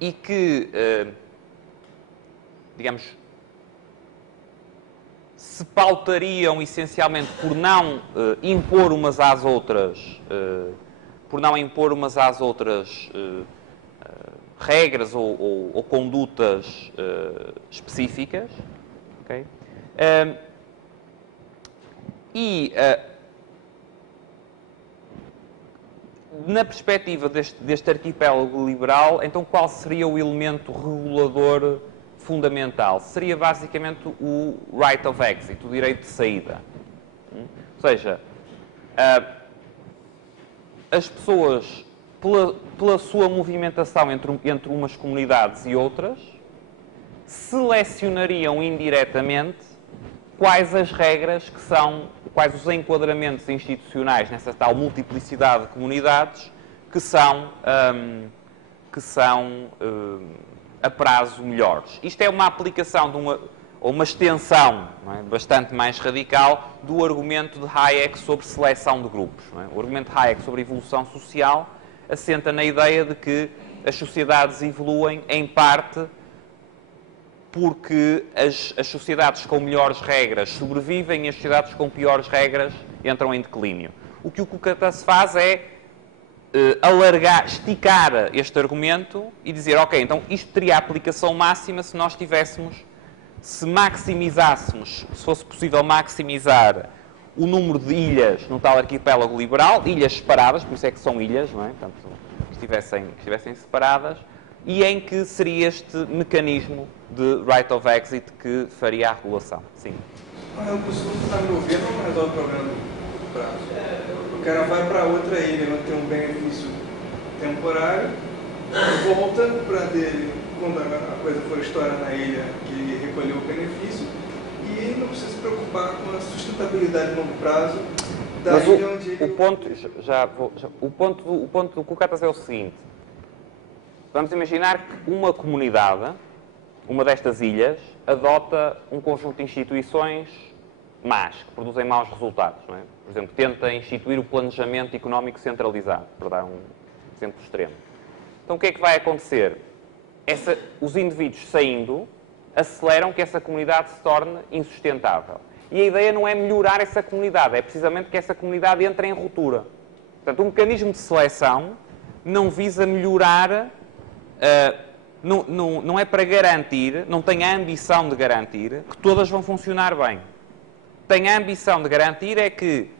e que, digamos, se pautariam essencialmente por não impor umas às outras, regras ou condutas específicas, okay? Na perspectiva deste arquipélago liberal, então qual seria o elemento regulador fundamental? Seria basicamente o right of exit, o direito de saída. Ou seja, as pessoas, pela sua movimentação entre umas comunidades e outras, selecionariam indiretamente quais as regras que são, quais os enquadramentos institucionais nessa tal multiplicidade de comunidades que são a prazo melhores. Isto é uma aplicação ou uma extensão, não é, bastante mais radical do argumento de Hayek sobre seleção de grupos. Não é? O argumento de Hayek sobre evolução social assenta na ideia de que as sociedades evoluem em parte porque as sociedades com melhores regras sobrevivem e as sociedades com piores regras entram em declínio. O que o Kukatas faz é esticar este argumento e dizer, ok, então isto teria aplicação máxima se nós se maximizássemos, se fosse possível maximizar o número de ilhas no tal arquipélago liberal, ilhas separadas, por isso é que são ilhas, não é? Portanto, que estivessem separadas, e em que seria este mecanismo de right of exit que faria a regulação. Sim. O pessoal que está me ouvindo não resolve o problema do prazo. O cara vai para outra ilha, não tem um benefício temporário, volta para dele, quando a coisa for estourar na ilha, que ele recolheu o benefício, e não precisa se preocupar com a sustentabilidade de longo prazo da Mas ilha onde ele... o ponto do Kukatas é o seguinte. Vamos imaginar que uma comunidade, uma destas ilhas, adota um conjunto de instituições más, que produzem maus resultados. Não é? Por exemplo, tenta instituir o planejamento económico centralizado, para dar um exemplo extremo. Então, o que é que vai acontecer? Os indivíduos saindo aceleram que essa comunidade se torne insustentável. E a ideia não é melhorar essa comunidade, é precisamente que essa comunidade entre em ruptura. Portanto, o mecanismo de seleção não visa melhorar... não é para garantir, não tem a ambição de garantir que todas vão funcionar bem. Tem a ambição de garantir é que,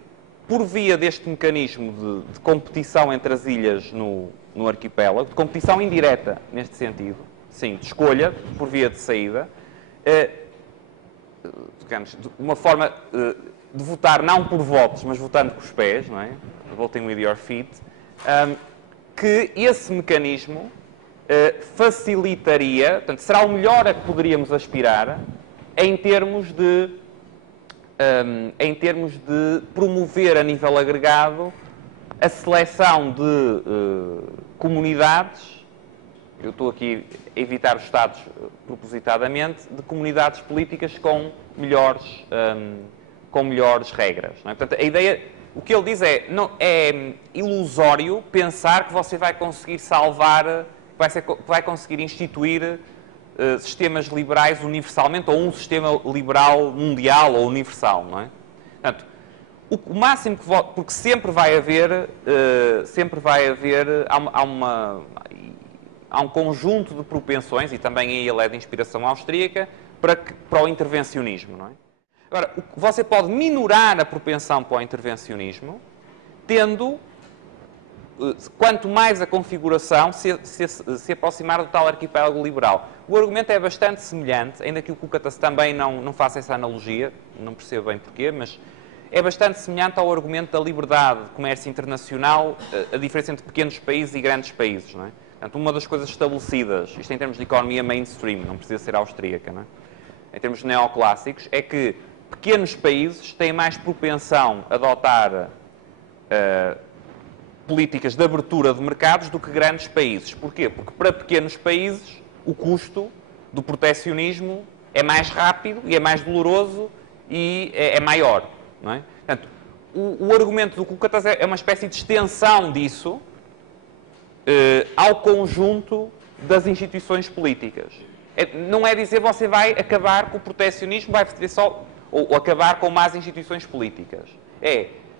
por via deste mecanismo de competição entre as ilhas no arquipélago, de competição indireta neste sentido, sim, de escolha por via de saída, digamos, uma forma de votar não por votos, mas votando com os pés, não é? Voting with your feet, que esse mecanismo facilitaria, portanto, será o melhor a que poderíamos aspirar em termos de promover a nível agregado a seleção de comunidades, eu estou aqui a evitar os Estados propositadamente, de comunidades políticas com melhores regras. Não é? Portanto, a ideia, o que ele diz é ilusório pensar que você vai conseguir salvar, vai conseguir instituir sistemas liberais universalmente, ou um sistema liberal mundial ou universal, não é? Portanto, o máximo que... Porque sempre vai haver... Há um conjunto de propensões, e também aí ele é de inspiração austríaca, para o intervencionismo, não é? Agora, você pode minorar a propensão para o intervencionismo tendo quanto mais a configuração se aproximar do tal arquipélago liberal. O argumento é bastante semelhante, ainda que o Kukatas também não faça essa analogia, não percebo bem porquê, mas é bastante semelhante ao argumento da liberdade de comércio internacional, a diferença entre pequenos países e grandes países, não é? Portanto, uma das coisas estabelecidas, isto em termos de economia mainstream, não precisa ser austríaca, não é? Em termos neoclássicos, é que pequenos países têm mais propensão a adotar políticas de abertura de mercados do que grandes países. Porquê? Porque para pequenos países o custo do proteccionismo é mais rápido e é mais doloroso e é maior, não é? Portanto, o argumento do Kukatas é uma espécie de extensão disso ao conjunto das instituições políticas. Não é dizer você vai acabar com o proteccionismo, vai fazer só ou acabar com más instituições políticas.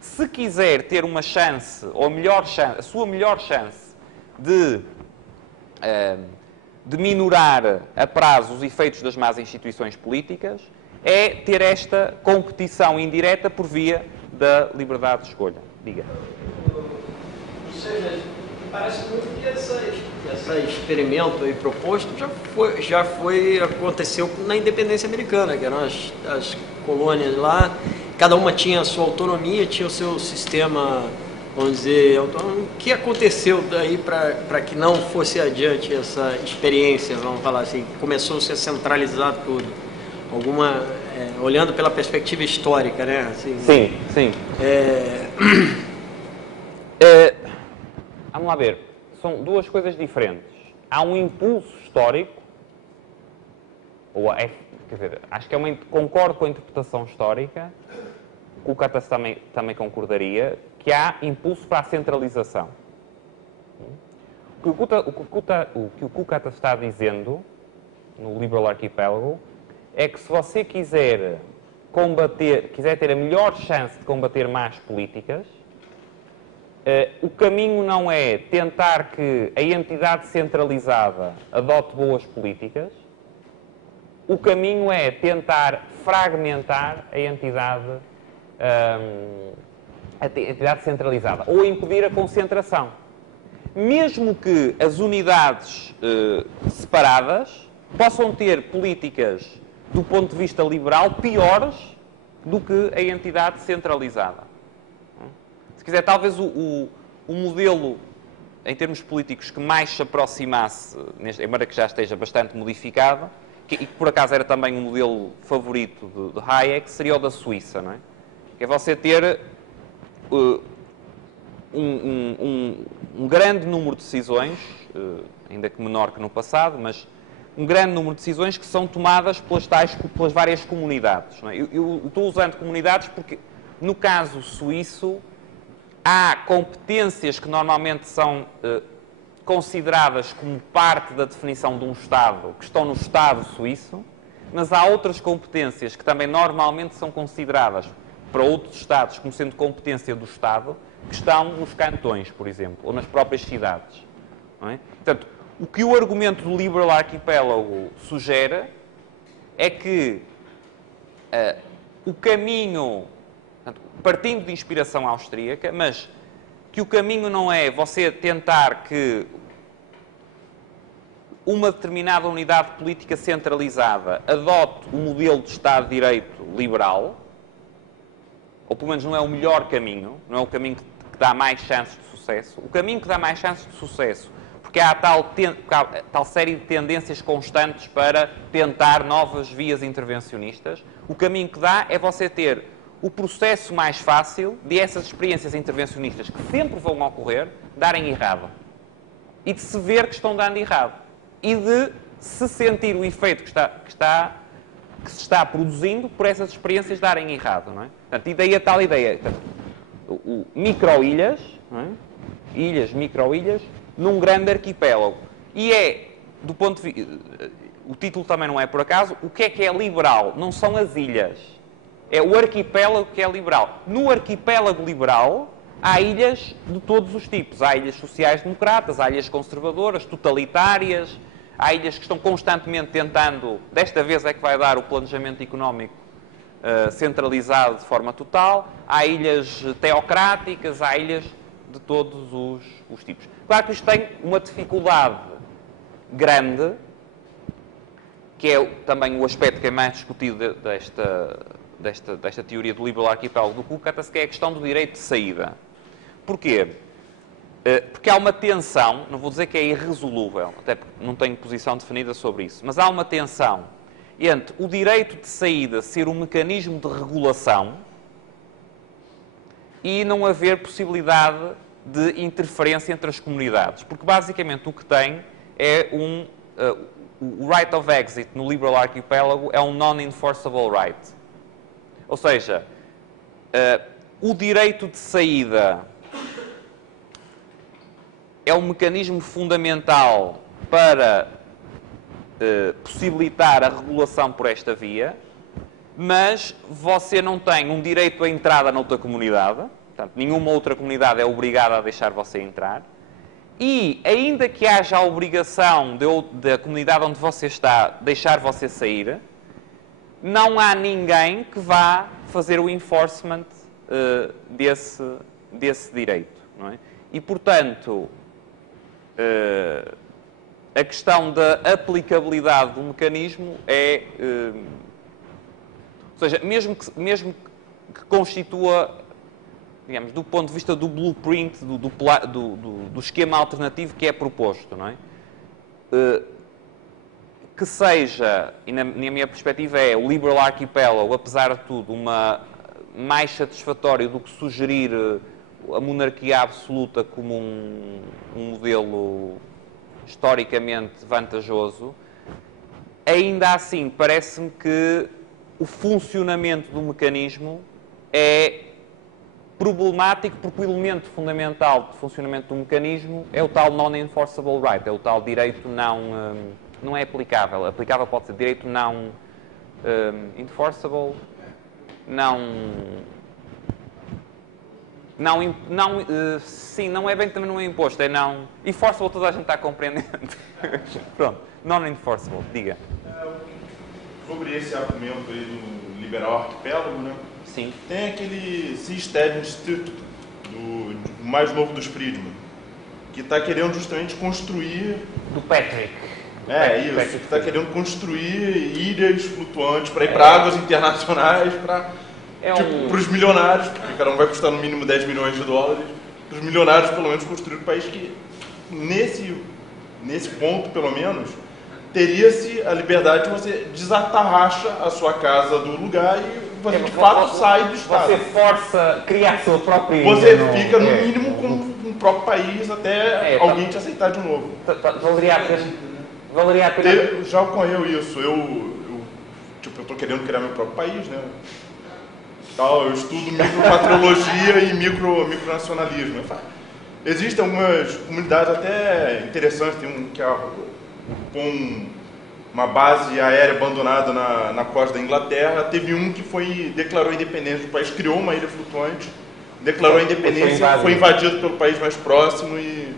Se quiser ter uma chance, ou a sua melhor chance de minorar a prazo os efeitos das más instituições políticas, é ter esta competição indireta por via da liberdade de escolha. Diga. Ou seja, parece muito que esse experimento aí proposto aconteceu na independência americana, que eram as colônias lá. Cada uma tinha a sua autonomia, tinha o seu sistema, vamos dizer, autônomo. O que aconteceu daí para que não fosse adiante essa experiência, vamos falar assim, começou a ser centralizado tudo? Olhando pela perspectiva histórica, né? Assim, sim. Vamos lá ver. São duas coisas diferentes. Há um impulso histórico, quer dizer, acho que concordo com a interpretação histórica, o Kukatas também concordaria, que há impulso para a centralização. O que o Kukatas está dizendo, no Liberal Archipelago, é que se você quiser ter a melhor chance de combater más políticas, o caminho não é tentar que a entidade centralizada adote boas políticas, o caminho é tentar fragmentar a entidade centralizada, ou impedir a concentração. Mesmo que as unidades separadas possam ter políticas, do ponto de vista liberal, piores do que a entidade centralizada. Se quiser, talvez o modelo, em termos políticos, que mais se aproximasse, embora que já esteja bastante modificado, e que por acaso era também um modelo favorito de Hayek, seria o da Suíça, não é? Que é você ter um grande número de decisões, ainda que menor que no passado, mas um grande número de decisões que são tomadas pelas várias comunidades. Não é? Eu estou usando comunidades porque, no caso suíço, há competências que normalmente são consideradas como parte da definição de um Estado, que estão no Estado suíço, mas há outras competências que também normalmente são consideradas para outros Estados como sendo competência do Estado, que estão nos cantões, por exemplo, ou nas próprias cidades. Não é? Portanto, o que o argumento do Liberal Archipelago sugere é que o caminho, portanto, partindo de inspiração austríaca, mas que o caminho não é você tentar que uma determinada unidade política centralizada adote o modelo de Estado de Direito liberal, ou pelo menos não é o melhor caminho, não é o caminho que dá mais chances de sucesso. O caminho que dá mais chances de sucesso, porque há tal série de tendências constantes para tentar novas vias intervencionistas, o caminho que dá é você ter o processo mais fácil de essas experiências intervencionistas que sempre vão ocorrer, darem errado. E de se ver que estão dando errado. E de se sentir o efeito que se está produzindo por essas experiências darem errado. Não é? Portanto, e daí a tal ideia. Portanto, micro-ilhas, não é? Ilhas, micro-ilhas, num grande arquipélago. E do ponto de vista... O título também não é por acaso. O que é liberal? Não são as ilhas. É o arquipélago que é liberal. No arquipélago liberal, há ilhas de todos os tipos. Há ilhas sociais-democratas, há ilhas conservadoras, totalitárias, há ilhas que estão constantemente tentando, desta vez é que vai dar o planejamento económico centralizado de forma total, há ilhas teocráticas, há ilhas... de todos os tipos. Claro que isto tem uma dificuldade grande, que é também o aspecto que é mais discutido desta teoria do liberal arquipélago do Kulkatas, que é a questão do direito de saída. Porquê? Porque há uma tensão, não vou dizer que é irresolúvel, até porque não tenho posição definida sobre isso, mas há uma tensão entre o direito de saída ser um mecanismo de regulação e não haver possibilidade de interferência entre as comunidades. Porque basicamente o que tem é o right of exit no liberal arquipélago é um non-enforceable right. Ou seja, o direito de saída é um mecanismo fundamental para possibilitar a regulação por esta via, mas você não tem um direito à entrada noutra comunidade, portanto, nenhuma outra comunidade é obrigada a deixar você entrar, e ainda que haja a obrigação da comunidade onde você está deixar você sair, não há ninguém que vá fazer o enforcement desse direito. Não é? E, portanto, a questão da aplicabilidade do mecanismo é... ou seja, mesmo que constitua, digamos, do ponto de vista do blueprint, do esquema alternativo que é proposto, não é? Que seja, e na minha perspectiva é, o liberal arquipélago, apesar de tudo, mais satisfatório do que sugerir a monarquia absoluta como um modelo historicamente vantajoso, ainda assim parece-me que o funcionamento do mecanismo é problemático porque o elemento fundamental de funcionamento do mecanismo é o tal non-enforceable right, é o tal direito não é aplicável. Aplicável pode ser direito não enforceable, sim, não é bem também não é imposto, é não... Enforceable toda a gente está compreendendo. Pronto, non-enforceable, diga. Sobre esse argumento aí do liberal arquipélago, né? Sim. Tem aquele Seastead Institute, do mais novo dos Friedman, que está querendo justamente construir... Do Patrick. Isso, que está querendo construir ilhas flutuantes para ir para águas internacionais, para os milionários, porque cada um vai custar no mínimo 10 milhões de dólares, para os milionários pelo menos construir um país que, nesse ponto pelo menos, teria-se a liberdade de você desatarracha a sua casa do lugar e você de fato sai do Estado. Você cria a sua própria ilha. Você fica no mínimo com um próprio país até alguém te aceitar de novo. Valeria a pena. Já ocorreu isso. Eu estou querendo criar meu próprio país, né? Eu estudo micropatriologia e micronacionalismo. Existem algumas comunidades até interessantes. Tem um que é uma base aérea abandonada na costa da Inglaterra. Teve um que declarou independência do país, criou uma ilha flutuante, declarou a independência, foi invadido pelo país mais próximo e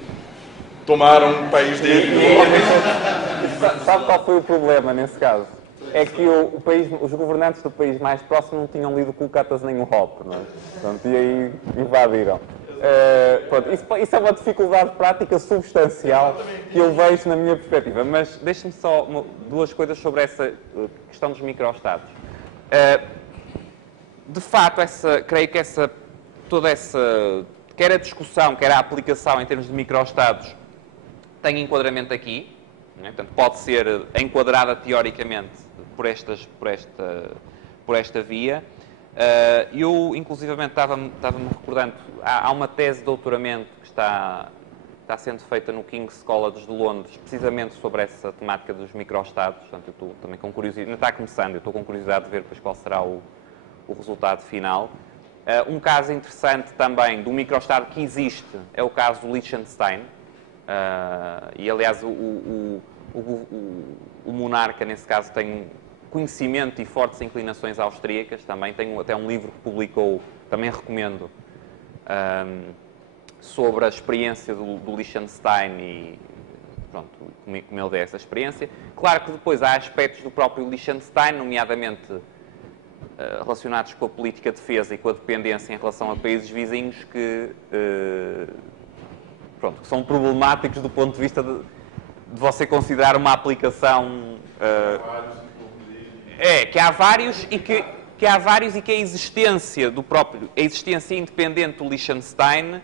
tomaram o país dele. Sabe qual foi o problema nesse caso? É que os governantes do país mais próximo não tinham lido Kulkatas nem o Hop, não é? Portanto, e aí invadiram. Isso é uma dificuldade prática substancial que eu vejo na minha perspectiva. Mas deixe-me só duas coisas sobre essa questão dos microestados. De fato, creio que toda essa, quer a discussão, quer a aplicação em termos de microestados, tem enquadramento aqui. Portanto, pode ser enquadrada teoricamente por esta via. Eu, inclusivamente, estava-me recordando, há uma tese de doutoramento que está sendo feita no King's College de Londres, precisamente sobre essa temática dos microestados. Portanto, eu estou também com curiosidade, ainda está começando, eu estou com curiosidade de ver depois qual será o resultado final. Um caso interessante também do microestado que existe é o caso do Liechtenstein. E, aliás, o monarca, nesse caso, tem conhecimento e fortes inclinações austríacas. Também tem até um livro que publicou, também recomendo, sobre a experiência do Liechtenstein e, pronto, como ele vê essa experiência. Claro que depois há aspectos do próprio Liechtenstein, nomeadamente relacionados com a política de defesa e com a dependência em relação a países vizinhos que, pronto, que são problemáticos do ponto de vista de você considerar uma aplicação... que há vários e que a existência do próprio... A existência independente do Liechtenstein...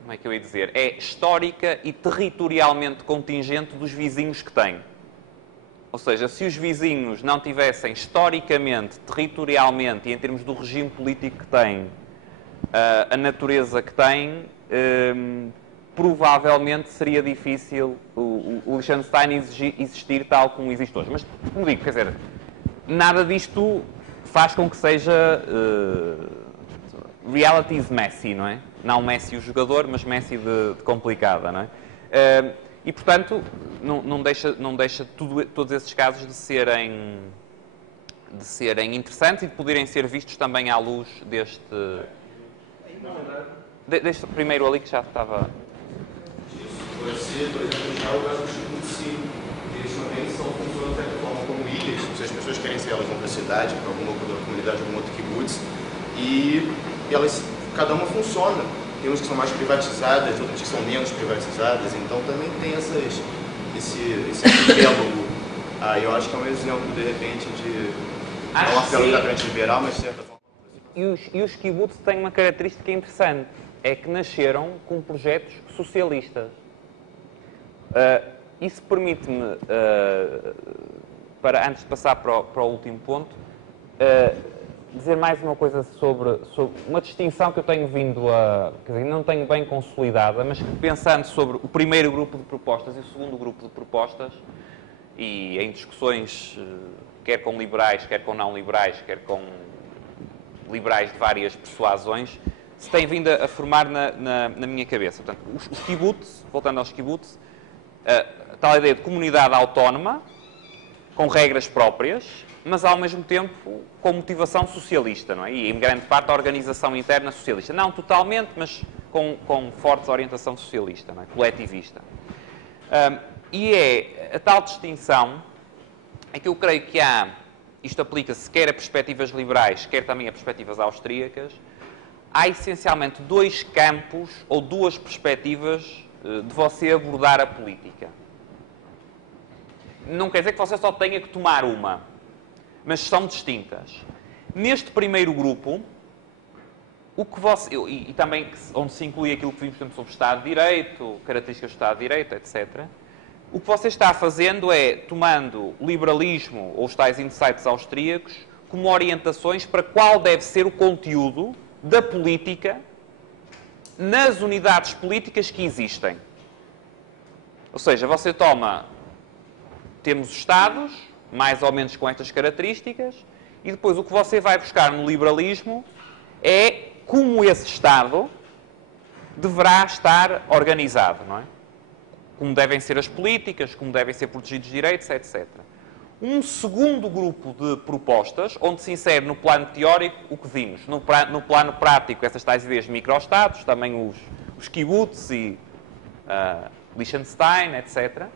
como é que eu ia dizer? É histórica e territorialmente contingente dos vizinhos que tem. Ou seja, se os vizinhos não tivessem historicamente, territorialmente e em termos do regime político que têm, a natureza que têm, provavelmente seria difícil o Liechtenstein existir tal como existe hoje. Mas, como digo, quer dizer, nada disto faz com que seja reality is messy, não é? Não Messi o jogador, mas Messi de complicada, não é? E, portanto, não deixa todos esses casos de serem interessantes e de poderem ser vistos também à luz deste primeiro ali que já estava... Pode ser, por exemplo, já o caso do ensino. Eles também funcionam de certa forma como ilhas, se as pessoas querem sair, elas vão para a cidade, para alguma comunidade, algum outro kibbutz, e elas, cada uma funciona. Tem umas que são mais privatizadas, outras que são menos privatizadas, então também tem esse diálogo. Eu acho que é um exemplo, de repente, de não um apelo exatamente liberal, mas de certa forma... E os kibbutz têm uma característica interessante, é que nasceram com projetos socialistas. Isso permite-me, antes de passar para o último ponto, dizer mais uma coisa sobre uma distinção que eu tenho vindo a... Quer dizer, não tenho bem consolidada, mas que pensando sobre o primeiro grupo de propostas e o segundo grupo de propostas, e em discussões, quer com liberais, quer com não liberais, quer com liberais de várias persuasões, se tem vindo a formar na minha cabeça. Portanto, os kibbutz, voltando aos kibbutz, tal ideia de comunidade autónoma, com regras próprias, mas ao mesmo tempo com motivação socialista, não é? E em grande parte a organização interna socialista. Não totalmente, mas com forte orientação socialista, não é? Coletivista. E é a tal distinção é que eu creio que isto aplica-se quer a perspectivas liberais, quer também a perspectivas austríacas, há essencialmente dois campos ou duas perspectivas de você abordar a política. Não quer dizer que você só tenha que tomar uma, mas são distintas. Neste primeiro grupo, o que você, e também onde se inclui aquilo que vimos, por exemplo, sobre o Estado de Direito, características do Estado de Direito, etc., o que você está fazendo é tomando o liberalismo ou os tais insights austríacos como orientações para qual deve ser o conteúdo da política nas unidades políticas que existem. Ou seja, você temos Estados, mais ou menos com estas características, e depois o que você vai buscar no liberalismo é como esse Estado deverá estar organizado, não é? Como devem ser as políticas, como devem ser protegidos os direitos, etc. Um segundo grupo de propostas, onde se insere no plano teórico o que vimos, no plano prático, essas tais ideias de microestados, também os kibbutz e Liechtenstein, etc.,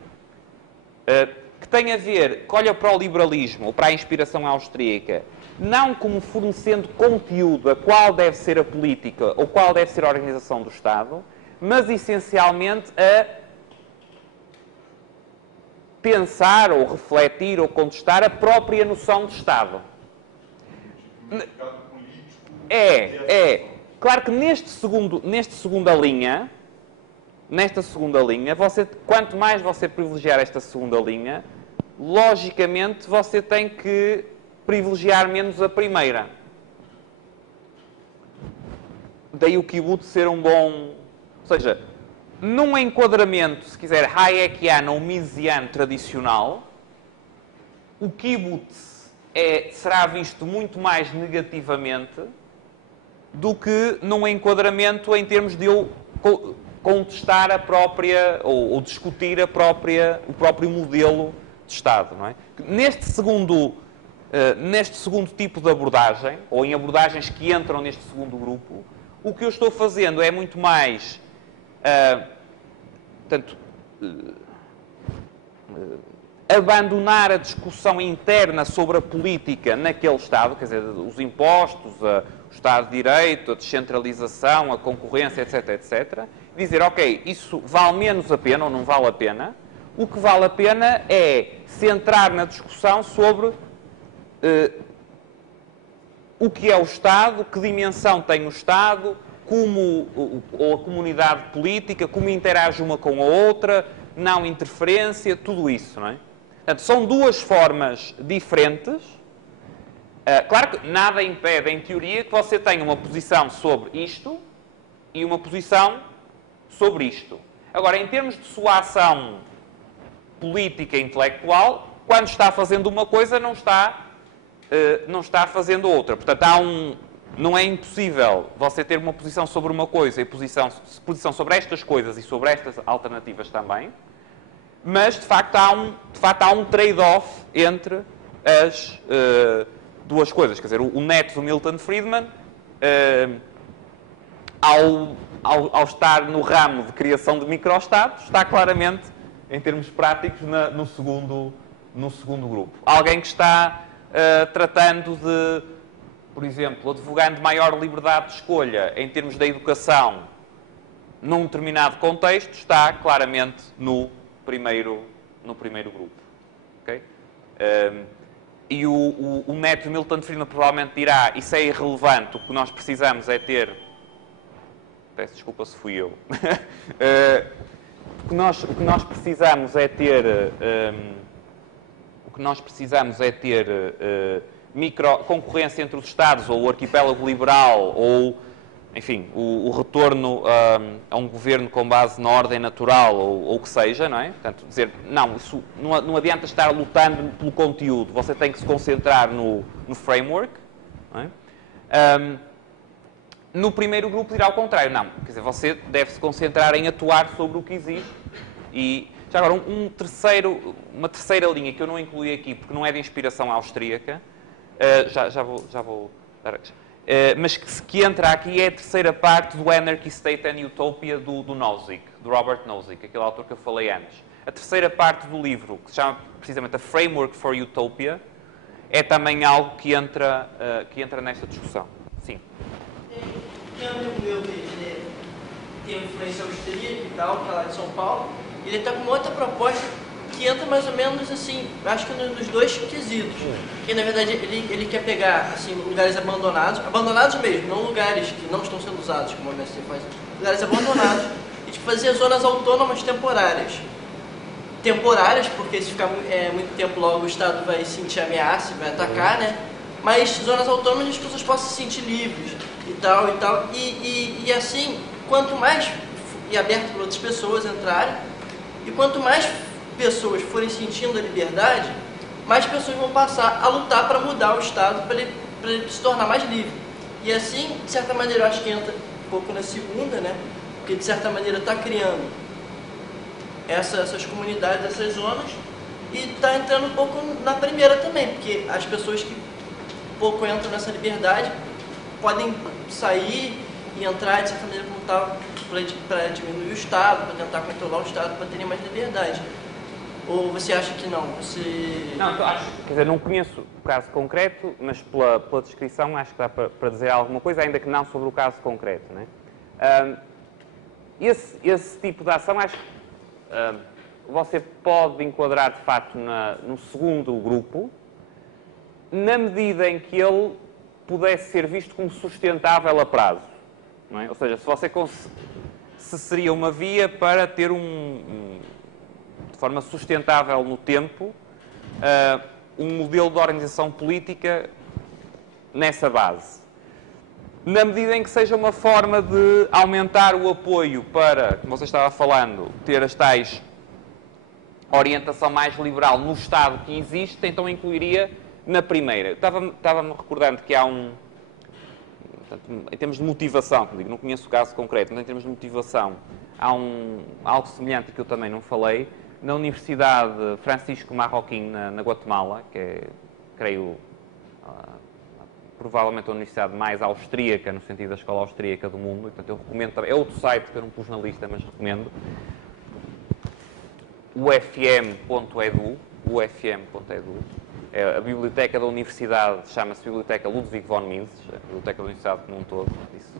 que tem a ver, que olha para o liberalismo ou para a inspiração austríaca, não como fornecendo conteúdo a qual deve ser a política ou qual deve ser a organização do Estado, mas essencialmente a pensar ou refletir ou contestar a própria noção de Estado. Claro que nesta segunda linha, quanto mais você privilegiar esta segunda linha, logicamente você tem que privilegiar menos a primeira. Daí o kibbutz ser um bom... Ou seja, num enquadramento, se quiser, hayekiano ou misesiano tradicional, o kibbutz será visto muito mais negativamente do que num enquadramento em termos de eu contestar a própria, ou discutir o próprio modelo de Estado, não é? Neste segundo tipo de abordagem, ou em abordagens que entram neste segundo grupo, o que eu estou fazendo é muito mais... abandonar a discussão interna sobre a política naquele Estado, quer dizer, os impostos, o Estado de Direito, a descentralização, a concorrência, etc, etc. Dizer, ok, isso vale menos a pena ou não vale a pena. O que vale a pena é centrar na discussão sobre o que é o Estado, que dimensão tem o Estado, como ou a comunidade política, como interage uma com a outra, não interferência, tudo isso, não é? Portanto, são duas formas diferentes. Claro que nada impede, em teoria, que você tenha uma posição sobre isto e uma posição sobre isto. Agora, em termos de sua ação política e intelectual, quando está fazendo uma coisa, não está fazendo outra. Portanto, não é impossível você ter uma posição sobre uma coisa e posição sobre estas coisas e sobre estas alternativas também, mas, de facto, há um trade-off entre as duas coisas. Quer dizer, o neto do Milton Friedman, ao estar no ramo de criação de microestados, está claramente, em termos práticos, no segundo grupo. Alguém que está tratando de, por exemplo, advogando maior liberdade de escolha em termos da educação num determinado contexto, está claramente no primeiro grupo. Okay? E o neto de Milton Friedman provavelmente dirá, isso é irrelevante, o que nós precisamos é ter... Peço desculpa se fui eu. O que nós precisamos é ter... concorrência entre os Estados, ou o arquipélago liberal, ou, enfim, o retorno a um governo com base na ordem natural, ou o que seja, não é? Portanto, dizer, não, isso não adianta estar lutando pelo conteúdo, você tem que se concentrar no framework, não é? No primeiro grupo dirá ao contrário, não, quer dizer, você deve se concentrar em atuar sobre o que existe. E já agora, uma terceira linha que eu não incluí aqui, porque não é de inspiração austríaca, já vou dar mas que entra aqui é a terceira parte do Anarchy, State and Utopia do Nozick, do Robert Nozick, aquele autor que eu falei antes. A terceira parte do livro, que se chama precisamente a Framework for Utopia, é também algo que entra nesta discussão. Sim. Tem um amigo meu que ele tem influência austríaca e tal, que é lá de São Paulo, e ele está com uma outra proposta que entra mais ou menos assim, acho que nos dois quesitos. Que na verdade ele quer pegar assim, lugares abandonados mesmo, não lugares que não estão sendo usados, como a MST faz, lugares abandonados, e de fazer zonas autônomas temporárias. Temporárias, porque se ficar muito tempo logo o Estado vai sentir ameaça e vai atacar, né? Mas zonas autônomas as pessoas possam se sentir livres e tal. E assim, quanto mais e aberto para outras pessoas entrarem, e quanto mais pessoas forem sentindo a liberdade, mais pessoas vão passar a lutar para mudar o Estado, para ele se tornar mais livre. E assim, de certa maneira, eu acho que entra um pouco na segunda, né? Porque de certa maneira está criando essas comunidades, essas zonas, e está entrando um pouco na primeira também, porque as pessoas que pouco entram nessa liberdade podem sair e entrar de certa maneira como tal para diminuir o Estado, para tentar controlar o Estado, para terem mais liberdade. Ou você acha que não? Não, eu acho, quer dizer, não conheço o caso concreto, mas pela descrição acho que dá para dizer alguma coisa, ainda que não sobre o caso concreto, né? Esse tipo de ação, acho que você pode enquadrar de facto no segundo grupo, na medida em que ele pudesse ser visto como sustentável a prazo. Não é? Ou seja, se seria uma via para ter de forma sustentável no tempo, um modelo de organização política nessa base. Na medida em que seja uma forma de aumentar o apoio para, como você estava falando, ter as tais orientação mais liberal no Estado que existe, então incluiria na primeira. Estava-me recordando que há portanto, em termos de motivação, como digo, não conheço o caso concreto, mas em termos de motivação, há algo semelhante que eu também não falei, na Universidade Francisco Marroquín, na Guatemala, que é, creio, provavelmente a universidade mais austríaca, no sentido da escola austríaca do mundo, e, portanto, eu recomendo também, é outro site que eu não pus na lista, mas recomendo, ufm.edu, ufm.edu. A biblioteca da Universidade chama-se Biblioteca Ludwig von Mises, a biblioteca da Universidade como um todo. Isso,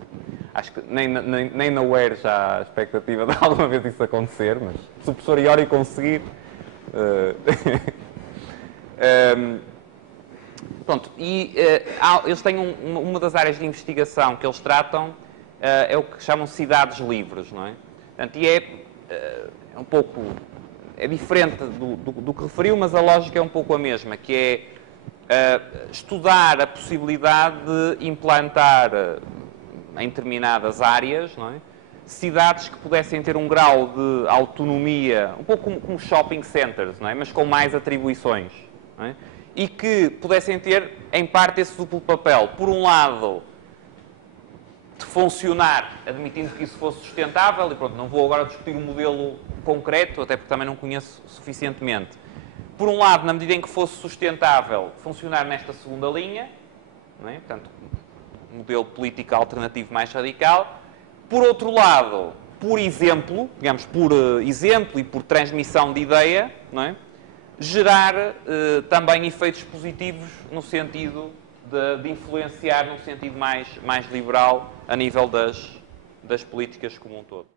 acho que nem na UER já há a expectativa de alguma vez isso acontecer, mas se o professor Iori conseguir... Pronto, e eles têm uma das áreas de investigação que eles tratam, é o que chamam cidades livres, não é? Portanto, e é um pouco... É diferente do que referiu, mas a lógica é um pouco a mesma, que é estudar a possibilidade de implantar em determinadas áreas, não é? Cidades que pudessem ter um grau de autonomia, um pouco como shopping centers, não é? Mas com mais atribuições, não é? E que pudessem ter, em parte, esse duplo papel. Por um lado, de funcionar, admitindo que isso fosse sustentável, e pronto, não vou agora discutir um modelo concreto, até porque também não conheço suficientemente. Por um lado, na medida em que fosse sustentável, funcionar nesta segunda linha, não é? Portanto, um modelo político alternativo mais radical. Por outro lado, por exemplo, digamos, por exemplo e por transmissão de ideia, não é? Gerar também efeitos positivos no sentido de influenciar num sentido mais liberal a nível das políticas como um todo.